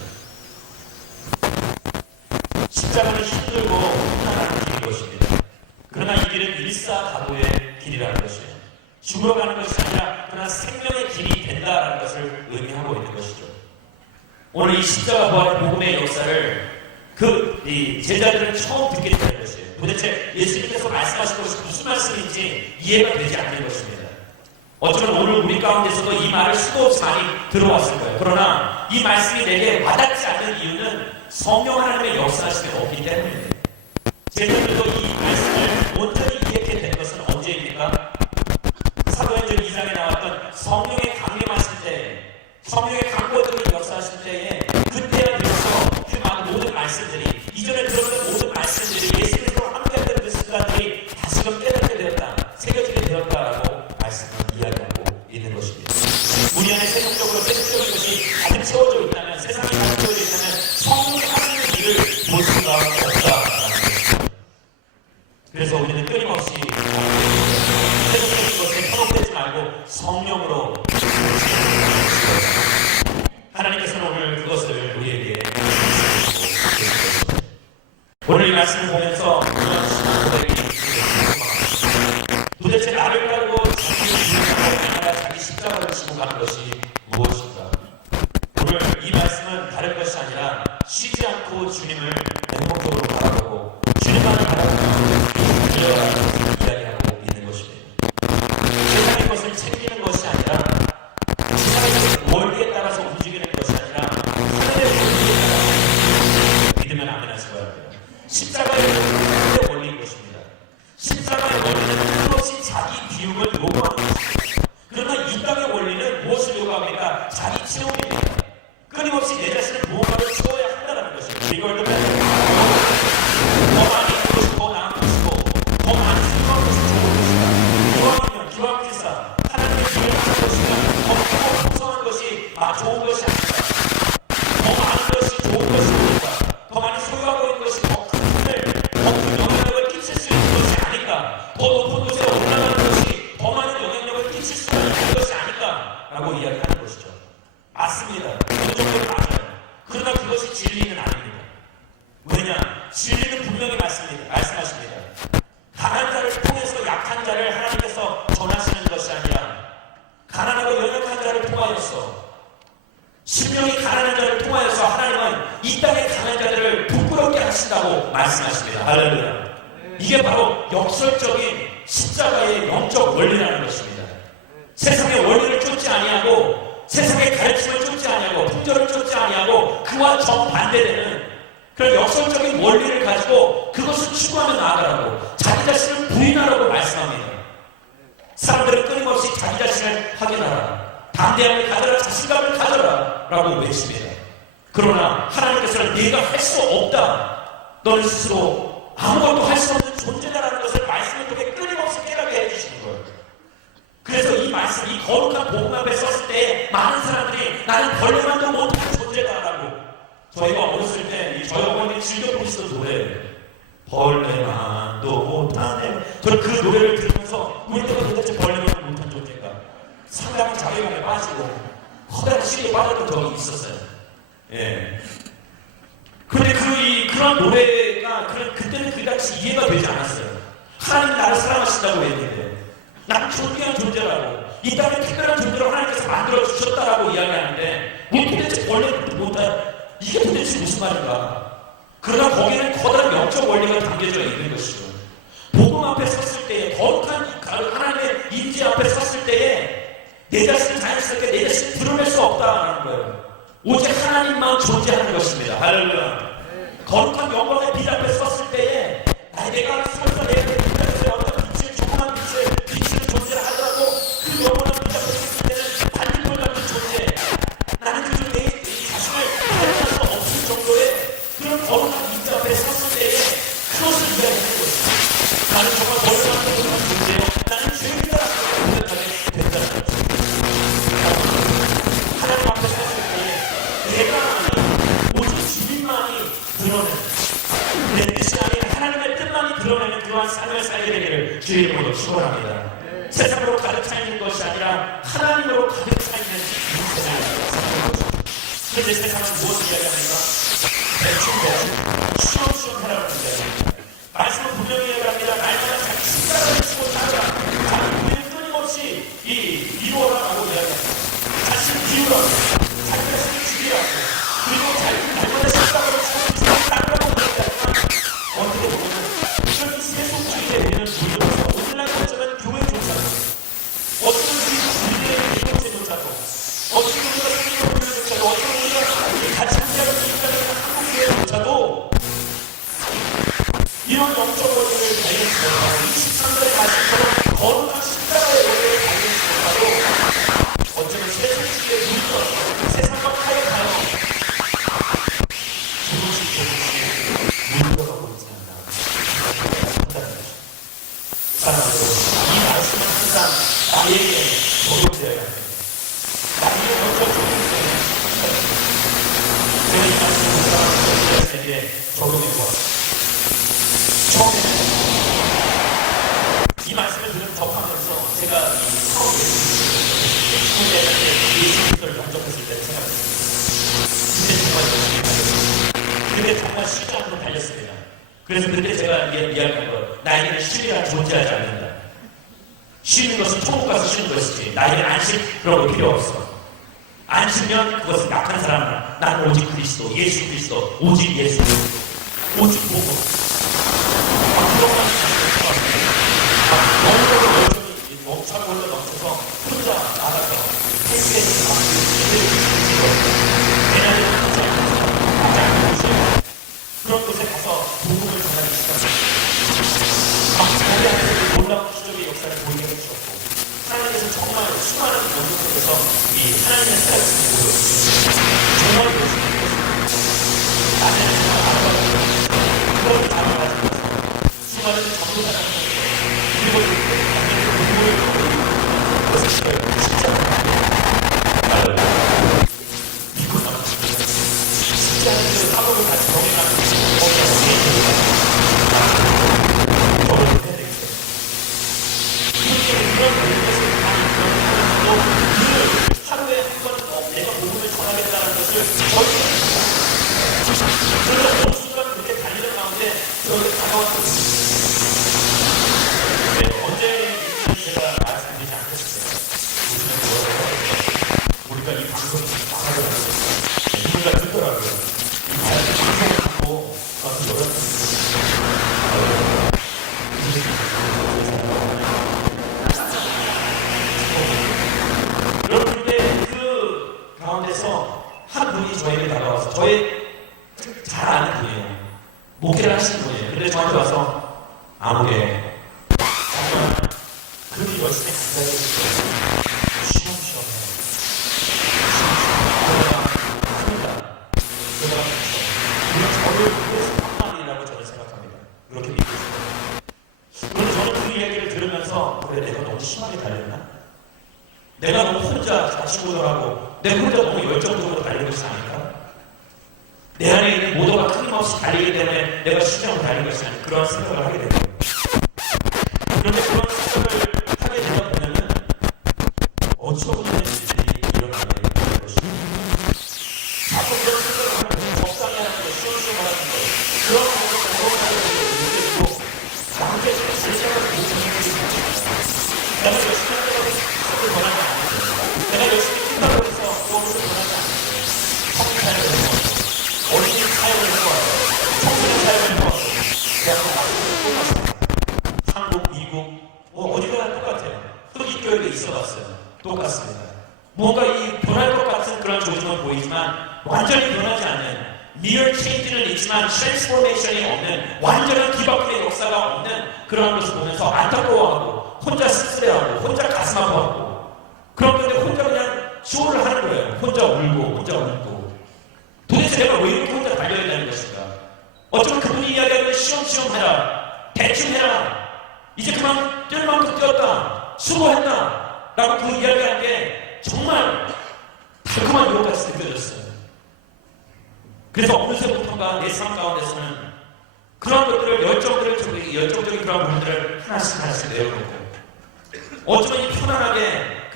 십자가는 힘들고 편안한 길인 것입니다. 그러나 이 길은 일사가보의 길이라는 것이에요. 죽으러 가는 것이 아니라 그러나 생명의 길이 된다라는 것을 의미하고 있는 것이죠. 오늘 이 십자가 부활의 복음의 역사를 이 제자들은 처음 듣게 되는 것이에요. 도대체 예수님께서 말씀하신 것이 무슨 말씀인지 이해가 되지 않는 것입니다. 어쩌면 오늘 우리 가운데서도 이 말을 수도 없이 많이 들어왔을 거예요. 그러나 이 말씀이 내게 와닿지 않는 이유는 성령 하나님의 역사하심이 없기 때문입니다. 제자들도 이 말씀을 온전히 이해하게 된 것은 언제입니까? 사도행전 2장에 나왔던 성령의 강림하실 때, 성령의 강권적인 역사하실 때에 그때야 비로소 그 모든 말씀들이, 이전에 들었던 모든 말씀들이 예수님과 함께했던 그 순간들이 다시금 깨닫게 되었다, 새겨지게 되었다라고 말씀을 이야기하고 있는 것입니다. 우리 안에 세속적으로 세속적인 것이 가득 채워져 있다면, 세상이 가득 채워져 있다면 성령이 하시는 일을 볼 수가 없다라는 것입니다. 그래서 우리는 끊임없이 세속적인 것에 현혹되지 말고 성령으로 하나님께서는 오늘 그것을 우리에게 오늘 이 말씀을 보면서 그런 신앙 고백이 도대체 나를 가지고 자기 십자가를 지고 가는 것이 무엇인가? 오늘 이 말씀은 다른 것이 아니라 쉬지 않고 주님을 행복적으로 바라보고 주님만을 바라보고 이야기하고 있는 것입니다. 세상의 것을 챙기는 것이 아니라 세상의 원리에 따라서 움직이는 것이 아니라 하늘의 원리에 따라서 믿으면 아멘 하시기 바랍니다. 십자가의 원리인 것입니다. 십자가의 원리는 끊임없이 자기 비움을 요구하는 것입니다. 그러나 이 땅의 원리는 무엇을 요구합니까? 자기 채움입니다. 끊임없이 내 자신을 무언가를 채워야 한다는 것입니다. 이걸 더 많이 있는 것이 더 나은 것이고 더 많이 생각하는 것이 좋은 것이다. 기왕이면 기왕지사 하나님의 길을 하는 것이면 더 크고 풍성한 것이 좋은 것이 아니다. 더 많은 것이 좋은 것이 아닐까. 더 많이 소유하고 있는 것이 더 큰 힘을 더 큰 영향력을 끼칠 수 있는 것이 아닐까. 더 높은 곳에 올라가는 것이 더 많은 영향력을 끼칠 수 있는 것이 아닐까 라고 이야기하는 것이죠. 맞습니다. 어느 정도는 맞아요. 그러나 그것이 진리는 아닙니다. 왜냐? 진리는 분명히 말씀하십니다. 강한 자를 통해서 약한 자를 하나님께서 전하시는 것이 아니라 가난하고 연약한 자를 통하여서 신명이 가난한 자를 통하여서 하나님은 이 땅의 강한 자들을 부끄럽게 하신다고 말씀하십니다. 할렐루야. 이게 바로 역설적인 십자가의 영적 원리라는 것입니다. 세상의 원리를 쫓지 아니하고 세상의 가르침을 쫓지 아니하고 풍조를 쫓지 아니하고 그와 정반대되는 그런 역설적인 원리를 가지고 그것을 추구하며 나아가라고 자기 자신을 부인하라고 말씀합니다. 사람들은 끊임없이 자기 자신을 확인하라, 담대함을 가져라, 자신감을 가져라 라고 외칩니다. 그러나 하나님께서는 네가 할 수 없다, 너는 스스로 아무것도 할 수 없는 존재다라는 것을 말씀을 통해 끊임없이 깨닫게 해주시는 거예요. 그래서 이 말씀, 이 거룩한 복음 앞에 섰을 때 많은 사람들이 나는 벌레만도 못한 존재다라고, 저희가 어렸을 때 이 저희 어머니 즐겨 부르시던 노래 벌레만도 못하네, 저는 그 노래를 들으면서 우리 때가 도대체 벌레만도 못한 존재인가 상당히 자괴감에 빠지고 커다란 시리에 빠졌던 적이 있었어요. 예. 그런데 그런 노래가 그때는 그같이 이해가 되지 않았어요. 하나님 나를 사랑하신다고 했는데 나는 존귀한 존재라고, 이 땅에 특별한 존재로 하나님께서 만들어주셨다라고 이야기하는데 우리 도대체 벌레만도 못한, 이게 도대체 무슨 말인가. 그러나 거기는 커다란 영적 원리가 담겨져 있는 것이죠. 복음 앞에 섰을 때에, 거룩한 하나님의 임재 앞에 섰을 때에 내 자신을 자연스럽게 내 자신을 드러낼 수 없다는 거예요. 오직 하나님만 존재하는 것입니다. 할렐루야. 거룩한 영광의 빛 앞에 섰을 때에 내가 설사 내가 빛에서 어떤 빛을, 조그만 빛을 존재를 하더라도 그 영원한 빛 앞에 섰을 때는 반딧불 같은 존재, 나는 그저 내 자신을 발견할 수 없을 정도의 그런 거룩한 빛 앞에 섰을 때에 그것을 이야기하는 것입니다. 나는 정말 벌레만도 못한 존재요, 나는 죄인이다라고 고백하게 된다는 거죠. 하나님 앞에 섰을 때에 내가 아닌 오직 주님만이 드러내는, 내 뜻이 아닌 하나님의 뜻만이 드러내는 그러한 삶을 살게 되기를 주의 이름으로 축원합니다. 세상으로 가득 차 있는 것이 아니라 하나님으로 가득 차 있는 세상을 살아가는 것입니다. 그런데 세상은 무엇을 이야기합니까? 대충 쉬엄쉬엄 해라고 이야기합니다. 말씀은 분명히 이야기합니다. 날마다 자기 십자가를 지고 살아라, 자기 일을 끊임없이 이루어라라고 이야기합니다. 자신을 비우라고, 자기 자신을 죽이라고, 그리고 날마다 십자가를 지고 살아라고 이야기하지만 어떻게 보면 이런 세속주의에 우리는 물려서 오늘날 어쩌면 교회조차도, 어쩌면 우리 주님의 공동체조차도, 어쩌면 우리가 생기는 교회조차도, 어쩌면 우리가 같이 함께하는 한국교회조차도 이런 영적 원리를 발견치 못하고 23절에 말씀처럼 거룩한 십자가의 원리를 발견치 못하고 어쩌면 세상주의에 물들어서 세상과 타협하여 조금씩 물들어가고 있지 않나 한다는 것입니다. 사랑하는 여러분, 이 말씀은 항상 나에게 적용되어야 합니다. 나에게 먼저 적용되어야 합니다. 제가 이 말씀을 여러분에게 적용해보았습니다. 처음에는 이 말씀을 접하면서 제가 처음에 예수 그리스도를 영접했을 때 생각했습니다. 근데 정말 열심히 달렸습니다. 근데 정말 쉬지 않고 달렸습니다. 그래서 그때 제가 이야기한 거, 나에게는 쉼이란 존재하지 않는다. 쉬는 것은 천국 가서 쉬는 것이지, 나에게는 안식 그런 거 필요 없어. 안식면 그것은 약한 사람은 나는 오직 그리스도, 예수 그리스도, 오직 예수 그리스도, 오직 보고 그것만 너무너무 열정이 넘쳐서 혼자 나가서 헬스에서 그런 곳에 가서 복음을 전하기 시작합니다. 거기 안에서 놀라운 기적의 역사를 보이게 해주셨고, 하나님께서 정말 수많은 연구 속에서 이 하나님의 살아계신 모습을 정말 보여주셨습니다. 나는 정말 알아봤고, 그걸 알아가지고 수많은 전도사들을 그리고 하나님의 공부를 그것을 진짜 믿고 나왔습니다. 진짜 하나님의 사고를 같이 병행하는 하루에 한 번 내가 복음을 전하겠다는 것을 그래서 어느 순간 그렇게 달리는 가운데 저렇게 다가왔거든요. 네, 언제 제가 말씀드리지 않겠습니다. 우리가 이 방송이 나가더라고요. 우리가 듣더라고요. 이 방송을 듣고 가서 열었습니다. 한 분이 저에게 다가와서 잘 아는 분이에요. 목회를 하시는 분이에요. 근데 저한테 와서 아무개 정말 그분이 열심히 기다려주세요. 쉬엄쉬엄 제가 저를 위해서 한마디라고 저는 생각합니다. 그렇게 믿고 있습니다. 그런데 저는 그 이야기를 들으면서 그래 내가 너무 심하게 달렸나? 내가 너무 혼자 자신고절하고 내 혼자 너무 열정적으로 달리는 것이 아닐까? 내 안에 있는 모두가 끊임없이 달리기 때문에 내가 심장으로 달리는 것이 아닐까? 그런 생각을 하게 됩니다. 그런데 그런 생각을 하게 되다 보면은 어처구니 없는 일들이 일어나게 되는 것입니다. 자꾸 그런 생각을 하면 적당히 하는 것, 시원시원하는 것, 그런 것을 경험하게 되고 나한테 제 생각을 못 하는 것이 아니라 내가 열심히 한다고 그걸 권하지 않았어요. 내가 열심히 한다고 해서 그것을 권하지 않았어요. 성인 사역을 해보았어요. 어린이 사역을 해보았어요. 청소년 사역을 해보았어요. 대학교 나중에 똑같습니다. 한국, 미국, 어디가나 똑같아요. 흑인교회도 있어봤어요. 똑같습니다. 뭔가 이 변할 것 같은 그런 조짐은 보이지만 완전히 변하지 않는 리얼 체인지는 있지만 트랜스포메이션이 없는 완전한 기바퀴의 역사가 없는 그런 것을 보면서 안타까워하고 혼자 쓸쓸해하고 혼자 가슴 아파하고 그런 건데 혼자 그냥 쇼를 하는 거예요. 혼자 울고 혼자 웃고 도대체 내가 왜 이렇게 혼자 달려야 되는 것인가? 어쩌면 그분이 이야기하는 시험시험 해라, 대충 해라, 이제 그만 뛸 만큼 뛰었다, 수고했다 라고 그 이야기하는 게 정말 달콤한 유혹같이 느껴졌어요. 그래서 어느새부턴가 내 삶 가운데서는 그런 것들을 열정적인 그런 부분들을 하나씩 내어놓고 어쩌면 이 편안하게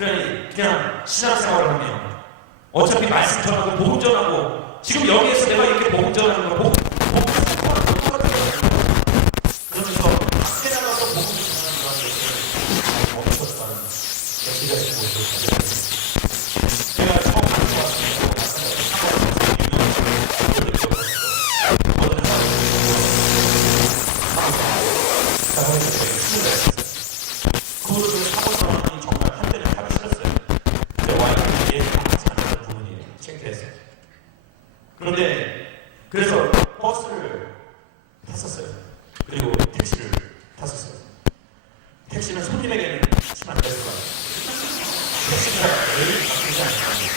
그냥 신앙생활을 하며 어차피 말씀 전하고 복음 전하고 지금 여기에서 내가 이렇게 복음 전하는 거 복음 똑같은 그러면서 밖에 나가서 복음을 전하는 그런 것을 멈췄다는 여기가 있고 있었습니다. 제가 처음 왔습니다. 그거를 사고 나왔더니 정말 한대를 하기 싫었어요. 제 와이프는 얘를 하지 않는 부분이에요. 창피해서. 그런데 그래서 버스를 탔었어요. 그리고 택시를 탔었어요. 택시는 손님에게는 치면 안 됐을 것 같아요. 택시가 매일 바뀌지 않습니다.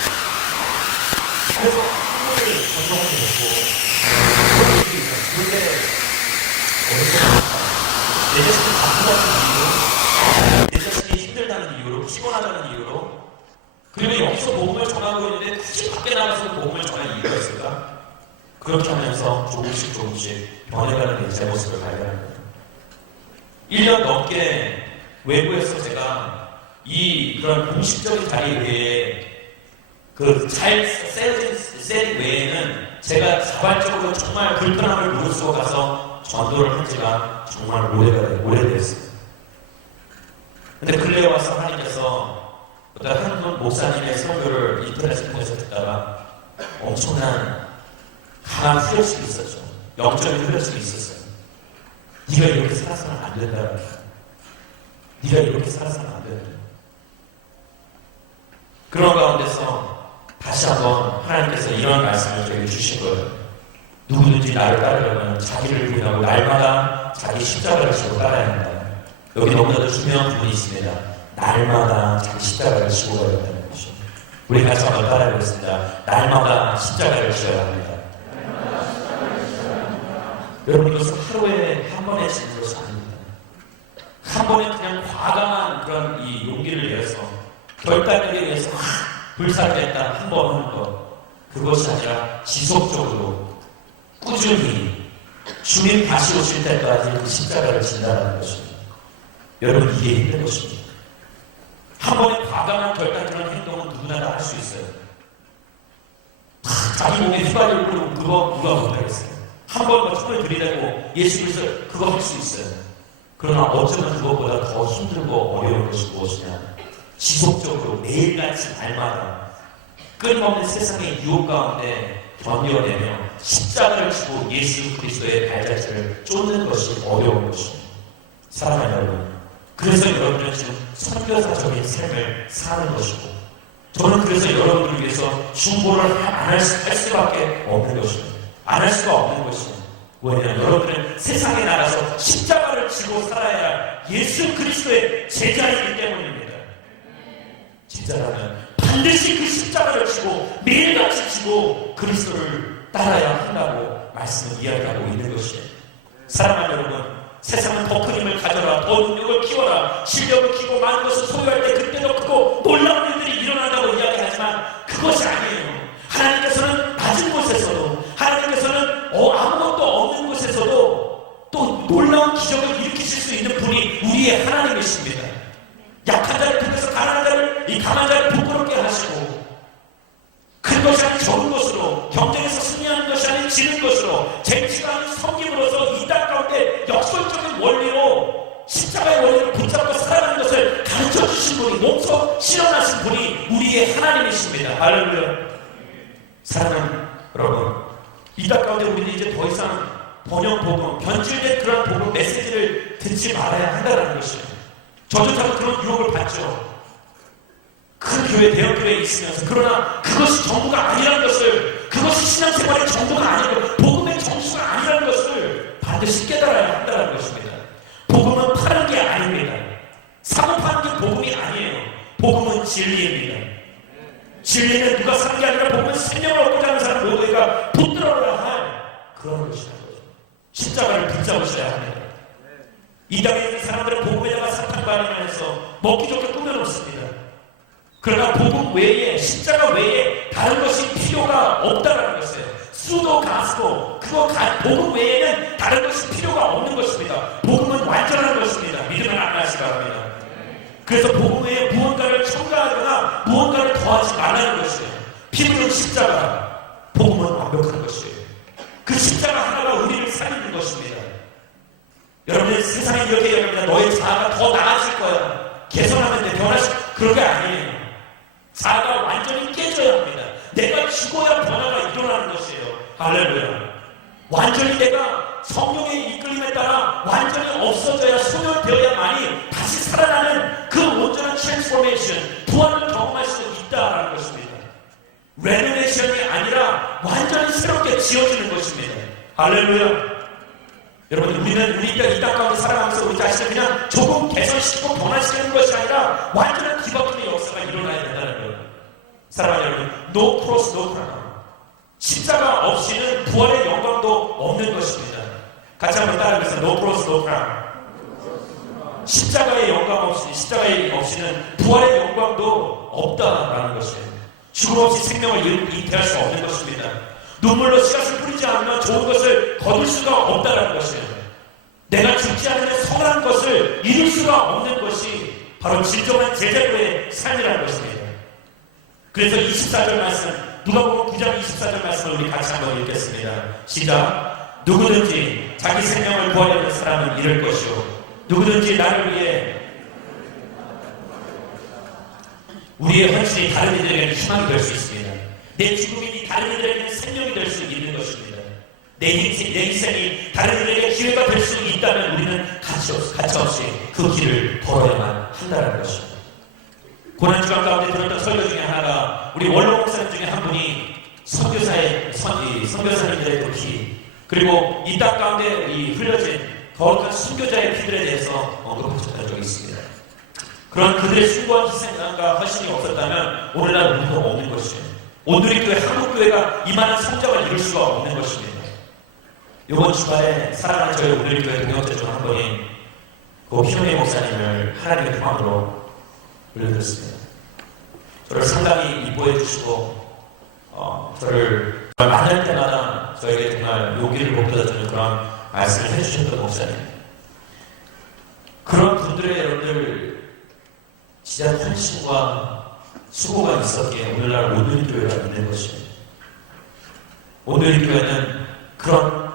그래서 한국을 전송하게 됐고 그런데 내 자신이 바쁘다는 이유로 내 자신이 힘들다는 이유로 피곤하다는 이유로 그리고 여기서 복음을 전하고 있는데 굳이 밖에 나가서 복음을 전할 이유가 있을까? 그렇게 하면서 조금씩 변해가는 제 모습을 발견한 거예요. 1년 넘게 외부에서 제가 이 그런 공식적인 자리 외에 그 잘 세워진 셋 외에는 제가 자발적으로 정말 불편함을 무릅쓰고 가서 전도를 한 지가 정말 오래됐어요. 근데 근래에 와서 하나님께서 어떤 한국 목사님의 설교를 인터넷에 통해서 듣다가 엄청난 강한 후려침이 있었죠. 영적인 후려침이 있었어요. 네가 이렇게 살아서는 안 된다. 네가 이렇게 살아서는 안 된다. 그런 가운데서 다시 한번 하나님께서 이런 말씀을 저에게 주신 거예요. 누구든지 나를 따르려면 자기를 부인하고 날마다 자기 십자가를 지고 따라야 한다. 여기 너무나도 중요한 부분이 있습니다. 날마다 자기 십자가를 지고 가야 한다는 것이죠. 우리 같이 한번 따라해보겠습니다. 날마다 십자가를 지어야 합니다. 여러분, 이것은 하루에 한 번에 지는 것이 아닙니다. 한 번에 그냥 과감한 그런 이 용기를 내서 결단력에 의해서 불살했다 한 번 하는 것, 그것이 아니라 지속적으로 꾸준히 주님 다시 오실 때까지 그 십자가를 진다는 것입니다. 여러분, 이게 힘든 것입니다. 한 번에 과감한 결단, 그런 행동은 누구나 다 할 수 있어요. 자기 몸에 휘발유를 뿌리고 그거 누가 못하겠어요. 한 번 손을 들이대고 예수 그리스도 그거 할 수 있어요. 그러나 어쩌면 그것보다 더 힘들고 어려운 것이 무엇이냐, 지속적으로 매일같이 날마다 끊임없는 세상의 유혹 가운데 견뎌내며 십자가를 지고 예수 그리스도의 발자취를 쫓는 것이 어려운 것입니다. 사랑하는 여러분, 그래서 여러분은 지금 선교사적인 삶을 사는 것이고, 저는 그래서 여러분을 위해서 중보를 할 수밖에 없는 것입니다. 안 할 수가 없는 것입니다. 왜냐하면 여러분은 세상에 나가서 십자가를 지고 살아야 할 예수 그리스도의 제자이기 때문입니다. 제자라면 반드시 그 십자가를 지고 매일같이 지고 그리스도를 따라야 한다고 말씀을 이야기하고 있는 것이에요. 사랑하는 여러분, 세상은 더 큰 힘을 가져라, 더 능력을 키워라, 실력을 키고 많은 것을 소유할 때 그때 더 크고 놀라운 일들이 일어난다고 이야기하지만 그것이 아니에요. 하나님께서는 낮은 곳에서도, 하나님께서는 아무것도 없는 곳에서도 또 놀라운 기적을 일으키실 수 있는 분이 우리의 하나님이십니다. 약한 자를 통해서 강한 자를 부끄럽게 하시고, 큰 것이 아닌 적은 것으로, 경쟁에서 승리하는 것이 아닌 지는 것으로, 쟁취가 아닌 섬김으로서 이 땅 가운데 역설적인 원리로 십자가의 원리를 붙잡고 살아가는 것을 가르쳐 주신 분이, 몸소 실현하신 분이 우리의 하나님이십니다. 할렐루야. 사랑하는 여러분, 이 땅 가운데 우리는 이제 더 이상 번역 복음, 변질된 그런 복음 메시지를 듣지 말아야 한다는 것이에요. 저조차도 그런 유혹을 받죠. 큰 교회, 대형 교회에 있으면서. 그러나 그것이 전부가 아니라는 것을, 그것이 신앙생활의 전부가 아니고 복음의 정수가 아니라는 것을 반드시 깨달아야 한다는 것입니다. 복음은 파는 게 아닙니다. 사고 파는 게 복음이 아니에요. 복음은 진리입니다. 진리는 누가 사는 게 아니라 복음은 생명을 얻고자 하는 사람 모두가 붙들어야 할 그런 것이라는 거죠. 십자가를 붙잡으셔야 합니다. 이 땅에 있는 사람들은 복음에다가 사탕 반응하면서 먹기 좋게 꾸며놓습니다. 그러나 복음 외에, 십자가 외에 다른 것이 필요가 없다는 것이에요. 수도 가스도 복음 외에는 다른 것이 필요가 없는 것입니다. 복음은 완전한 것입니다. 믿으면 안하시기 바랍니다. 그래서 복음 외에 무언가를 첨가하거나 무언가를 더하지 말라는 것이에요. 피 묻은 십자가, 복음은 완벽한 것이에요. 그 십자가 하나가 우리를 살리는 것입니다. 여러분들 세상에 이렇게 얘기합니다. 너의 자아가 더 나아질 거야, 개선하면 돼, 그런 게 아니에요. 자아가 완전히 깨져야 합니다. 내가 죽어야 변화가 일어나는 것이에요. 할렐루야. 완전히 내가 성령의 이끌림에 따라 완전히 없어져야, 소멸되어야만이 다시 살아나는 그 온전한 트랜스포메이션, 부활을 경험할 수 있다는 것입니다. 레노베이션이 아니라 완전히 새롭게 지어지는 것입니다. 할렐루야. 여러분, 우리는 이 땅 가운데 살아가면서 우리 자신을 그냥 조금 개선시키고 변화시키는 것이 아니라 완전한 뒤바꿈의 역사가 일어나야 된다는 거예요. 사랑하는 여러분, no cross, no crown. 십자가 없이는 부활의 영광도 없는 것입니다. 같이 한번 따라해보세요. No cross, no crown. 십자가의 영광 없이는 부활의 영광도 없다라는 것이에요. 죽음 없이 생명을 잉태할 수 없는 것입니다. 눈물로 씨앗을 뿌리지 않으면 좋은 것을 거둘 수가 없다는 것이에요. 내가 죽지 않으면 선한 것을 이룰 수가 없는 것이 바로 진정한 제자로의 삶이라는 것입니다. 그래서 24절 말씀, 누가복음 9장 24절 말씀을 우리 같이 한번 읽겠습니다. 시작. 누구든지 자기 생명을 구하려는 사람은 잃을 것이요 누구든지 나를 위해 우리의 헌신이 다른 이들에게는 희망이 될 수 있습니다. 내 죽음이 다른 이들에게는 생명이 될 수 있는 것입니다. 내 희생이 다른 이들에게 기회가 될 수 있다면 우리는 가차없이 그 길을 걸어야만 한다는 것입니다. 고난주간 가운데 들었던 설교 중에 하나가 우리 원로 목사님 중에 한 분이 선교사님들의 그 피, 그리고 이 땅 가운데 흘려진 거룩한 순교자의 피들에 대해서 언급하셨던 적이 있습니다. 그런 그들의 숭고한 희생과 헌신이 없었다면 오늘날 우리도 없는 것이에요. 온누리교회 한국교회가 이만한 성장을 이룰 수가 없는 것입니다. 이번 주말에 사랑하는 저희 온누리교회 동역자 중 한 분이 그 피노의 목사님을 하나님의 품안으로 올려드렸습니다. 저를 상당히 이뻐해 주시고 저를 만날 때마다 저에게 정말 용기를 북돋아주는 그런 말씀을 해주셨던 목사님. 그런 분들의 여러분들 진짜 헌신과 수고가 있었기에 오늘날 온누리교회가 있는 것입니다. 온누리교회는 그런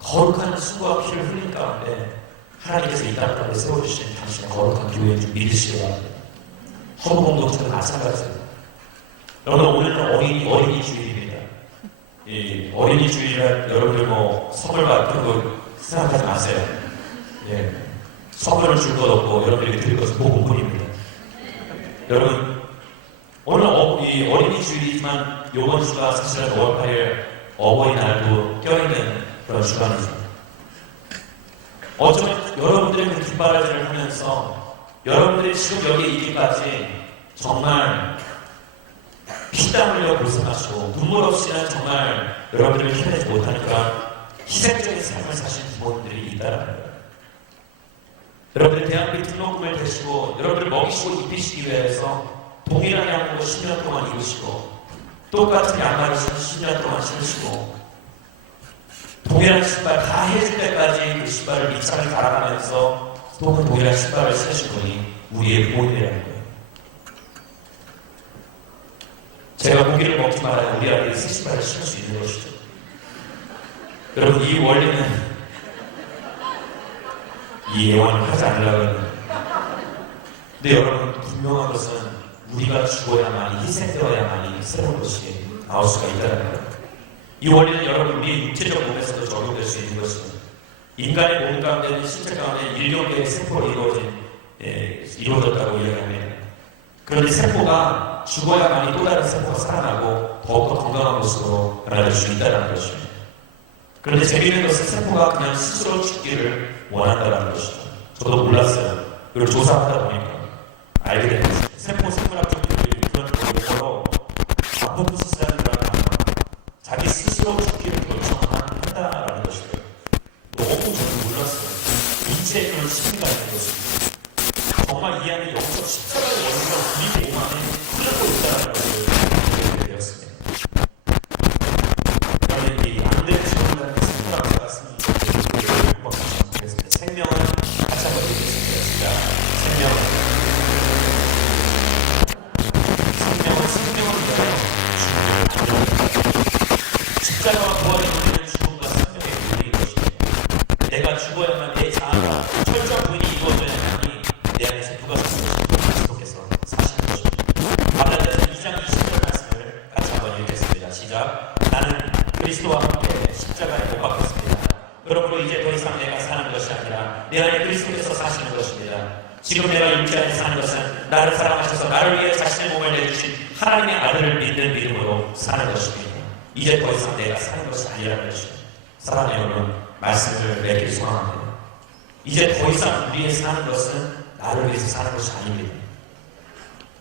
거룩한 수고와 피를 흘린 가운데 하나님께서 이 땅 가운데 세워주신 당신의 거룩한 교회인 줄 믿으시기 바랍니다. 허브공동체도 마찬가지입니다. 여러분 오늘은 어린이 주일입니다. 이 어린이 주일에 여러분들 선물 받는 거 생각하지 마세요. 예. 선물을 줄 것 없고 여러분들이 드릴 것은 복음뿐입니다. 여러분 오늘 이 어린이 주일이지만 이번 주가 사실은 5월 8일 어버이날도 껴있는 그런 주간이죠. 어쩌면 여러분들의 그 뒷바라지를 하면서 여러분들이 지금 여기에 이기까지 정말 피땀 흘려 고생하시고 눈물 없이는 정말 여러분들을 힘내지 못하는 그런 희생적인 삶을 사신 부모님들이 있다는 거예요. 여러분들이 대학비 등록금을 대시고 여러분들을 먹이시고 입히시기 위해서 동일한 양복을 10년 동안 입으시고 똑같은 양말을 10년 동안 신으시고 동일한 신발 다 해줄 때까지 그 신발을 밑창을 갈아가면서 또 그 동일한 신발을 신으신 분이 우리의 부모님이라는 거예요. 제가 고기를 먹지 말아야 우리 아이들이 새 신발을 신을 수 있는 것이죠. 여러분 이 원리는 이 예언을 하지 않으려고 했는데 근데 여러분 분명한 것은 우리가 죽어야만이 희생되어야만이 새로운 것이 나올 수가 있다는 거예요. 이 원리는 여러분 우리의 육체적 몸에서도 적용될 수 있는 것입니다. 인간의 몸 가운데는 신체 가운데 1억 개의 세포로 이루어졌다고 이야기합니다. 그런데 세포가 죽어야만이 또 다른 세포가 살아나고 더욱더 건강한 모습으로 변화될 수 있다는 것입니다. 그런데 재미있는 것은 세포가 그냥 스스로 죽기를 원한다는 것이죠. 저도 몰랐어요. 이걸 조사하다 보니까 알게 됐습니다. 세포 생물학적인 그런 용어로 아포토시스라는 그런 단어가 자기 스스로 죽기를 결정한다라는 것이고요. 너무 저는 몰랐어요. 인체에 그런 심리가 있는 것입니다. 정말 이 안에 영적 십자가의 원리가 우리 몸 안에 흘러고 있다는 것을 알게 되었습니다. 그러면 이 안되는 질문이라는 생명을 받았습니다. 생명은 다시 한번 얘기했습니다. 생명은 십자가와 부활의 문제는 죽음과 생명의 문제인 것입니다. 내가 죽어야만 내 자아가 철저한 부인이 이루어져야만이 내 안에서 누가 계속해서 사시는 것입니다. 갈라디아서 2장 20절 말씀을 같이 한번 읽겠습니다. 시작. 나는 그리스도와 함께 십자가에 못 박혔습니다. 그러므로 이제 더 이상 내가 사는 것이 아니라 내 안에 그리스도께서 사시는 것입니다. 지금 내가 육체 안에 사는 것은 나를 사랑하셔서 나를 위해 자신의 몸을 내주신 하나님의 아들을 믿는 믿음으로 사는 것입니다. 이제 더 이상 내가 사는 것이 아니라는 것입니다. 사랑하는 여러분, 말씀을 맺길 소망합니다. 이제 더 이상 우리의 사는 것은 나를 위해서 사는 것이 아닙니다.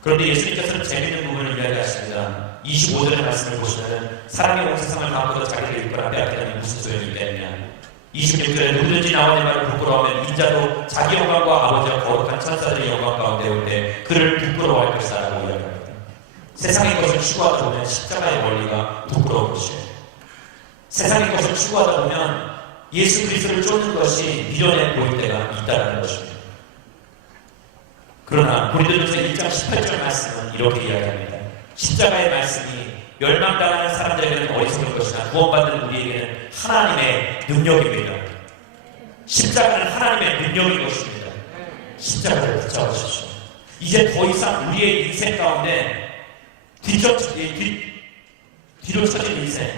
그런데 예수님께서는 재미있는 부분을 이야기하십니다. 25절의 말씀을 보시면 사람이 온 세상을 가운데서 자기를 이끌어 빼앗기는 무슨 소용이 있겠느냐. 26절에 누구든지 나와 내 말을 부끄러워하면 인자도 자기 영광과 아버지와 거룩한 천사들의 영광 가운데 올 때 그를 부끄러워할 것이다 라고 이야기합니다. 세상의 것을 추구하다 보면 십자가의 원리가 부끄러운 것이에요. 세상의 것을 추구하다 보면 예수 그리스도를 쫓는 것이 미련해 보일 때가 있다는 것입니다. 그러나 고린도전서 1장 18절 말씀은 이렇게 이야기합니다. 십자가의 말씀이 멸망당하는 사람들에게는 어리석을 것이나 구원받는 우리에게는 하나님의 능력입니다. 십자가는 하나님의 능력인 것입니다. 십자가를 붙잡으십시오. 이제 더 이상 우리의 인생 가운데 뒤로 쳐진 인생,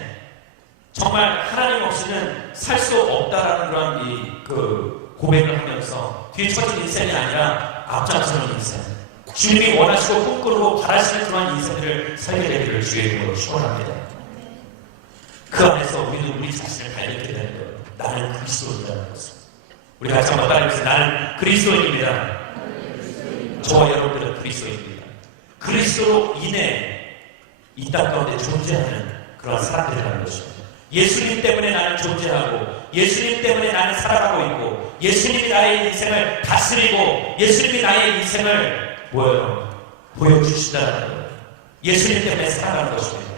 정말 하나님 없이는 살 수 없다라는 그런 고백을 하면서 뒤에 쳐진 인생이 아니라 앞장서는 인생, 주님이 원하시고 꿈꾸고 바라시는 그런 인생들을 살게 되기를 주의 이름으로 축원합니다. 그 안에서 우리는 우리 자신을 발견하게 되는 거예요. 나는 그리스도인이라는 것을. 우리 같이 한번 따라해보세요. 나는 그리스도인입니다. 저와 여러분들은 그리스도인입니다. 그리스도로 인해 이 땅 가운데 존재하는 그런 사람들이라는 것입니다. 예수님 때문에 나는 존재하고, 예수님 때문에 나는 살아가고 있고, 예수님이 나의 인생을 다스리고, 예수님이 나의 인생을 보여주신다는 거예요. 예수님 때문에 살아가는 것입니다.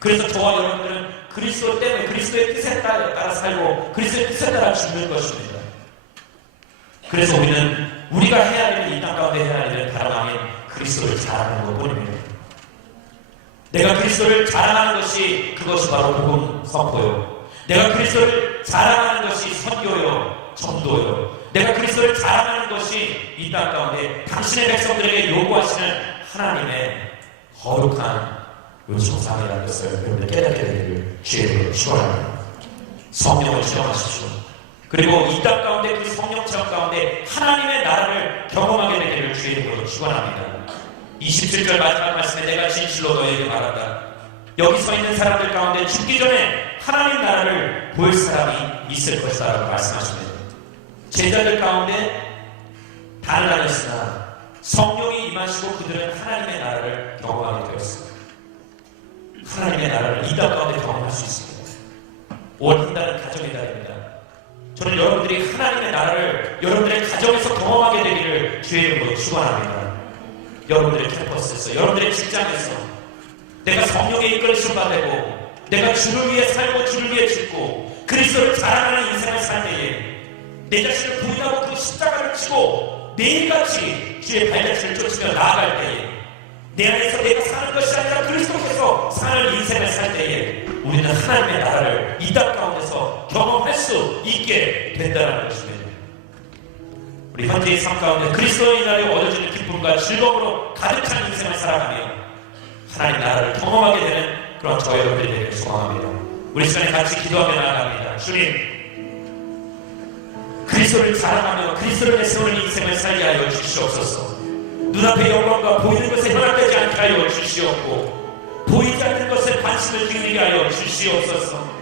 그래서 저와 여러분들은 그리스도 때문에 그리스도의 뜻에 따라 살고 그리스도의 뜻에 따라 죽는 것입니다. 그래서 우리가 해야 되는 이 땅 가운데 해야 되는 다름 아닌 그리스도를 자랑하는 것뿐입니다. 내가 그리스도를 자랑하는 것이 그것이 바로 복음 선포요. 내가 그리스도를 자랑하는 것이 선교요, 전도요. 내가 그리스도를 자랑하는 것이 이 땅 가운데 당신의 백성들에게 요구하시는 하나님의 거룩한 요청사항이라는 것을 여러분들 깨닫게 되기를 주의 이름으로 축원합니다. 성령을 체험하십시오. 그리고 이 땅 가운데 그 성령 체험 가운데 하나님의 나라를 경험하게 되기를 주의 이름으로 축원합니다. 27절 마지막 말씀에 내가 진실로 너에게 말한다. 여기 서 있는 사람들 가운데 죽기 전에 하나님 나라를 볼 사람이 있을 것이다 라고 말씀하십니다. 제자들 가운데 단을 아니었으나 성령이 임하시고 그들은 하나님의 나라를 경험하게 되었습니다. 하나님의 나라를 이 땅 가운데 경험할 수 있습니다. 올 한 달은 가정의 달입니다. 저는 여러분들이 하나님의 나라를 여러분들의 가정에서 경험하게 되기를 주의 이름으로 축원합니다. 여러분들의 캠퍼스에서, 여러분들의 직장에서 내가 성령의 이끌으심을 받고 내가 주를 위해 살고 주를 위해 죽고 그리스도를 자랑하는 인생을 살 때에 내 자신을 부인하고 그 십자가를 치고 매일같이 주의 발자취를 쫓으며 나아갈 때에 내 안에서 내가 사는 것이 아니라 그리스도께서 사는 인생을 살 때에 우리는 하나님의 나라를 이 땅 가운데서 경험할 수 있게 된다는 것입니다. 우리 현재의 삶 가운데 그리스도의 나라에 얻어지는 기쁨과 즐거움으로 가득 찬 인생을 살아가며 하나님 나라를 경험하게 되는 그런 저와 여러분들이 되기를 소망합니다. 우리 시간에 같이 기도하며 나아갑니다. 주님, 그리스도를 자랑하며 그리스도를 내세우는 인생을 살게 하여 주시옵소서. 눈앞의 영광과 보이는 것에 혈안되지 않게 하여 주시옵고 보이지 않는 것에 관심을 기울이게 하여 주시옵소서.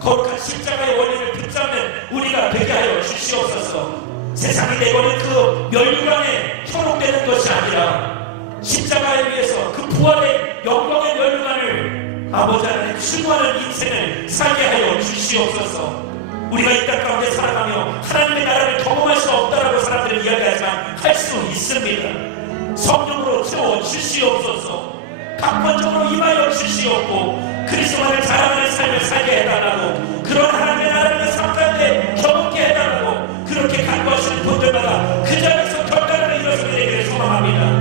거룩한 십자가의 원리를 붙잡는 우리가 되게 하여 주시옵소서. 세상이 내거는 그 멸류관에 현혹되는 것이 아니라 십자가에 위해서 그 부활의 영광의 멸류관을 아버지 하나님 추구하는 인생을 살게 하여 주시옵소서. 우리가 이 땅 가운데 살아가며 하나님의 나라를 경험할 수 없다라고 사람들은 이야기하지만 할 수 있습니다. 성령으로 채워 주시옵소서. 각본적으로 임하여 주시옵고 그리스도만을 자랑하는 삶을 살게 해달라고, 그런 하나님의 나라를 삶 가운데 경험케 해달라고, 그렇게 간구하시는 분들마다 그 자리에서 결단을 이뤄서 되기를 소망합니다.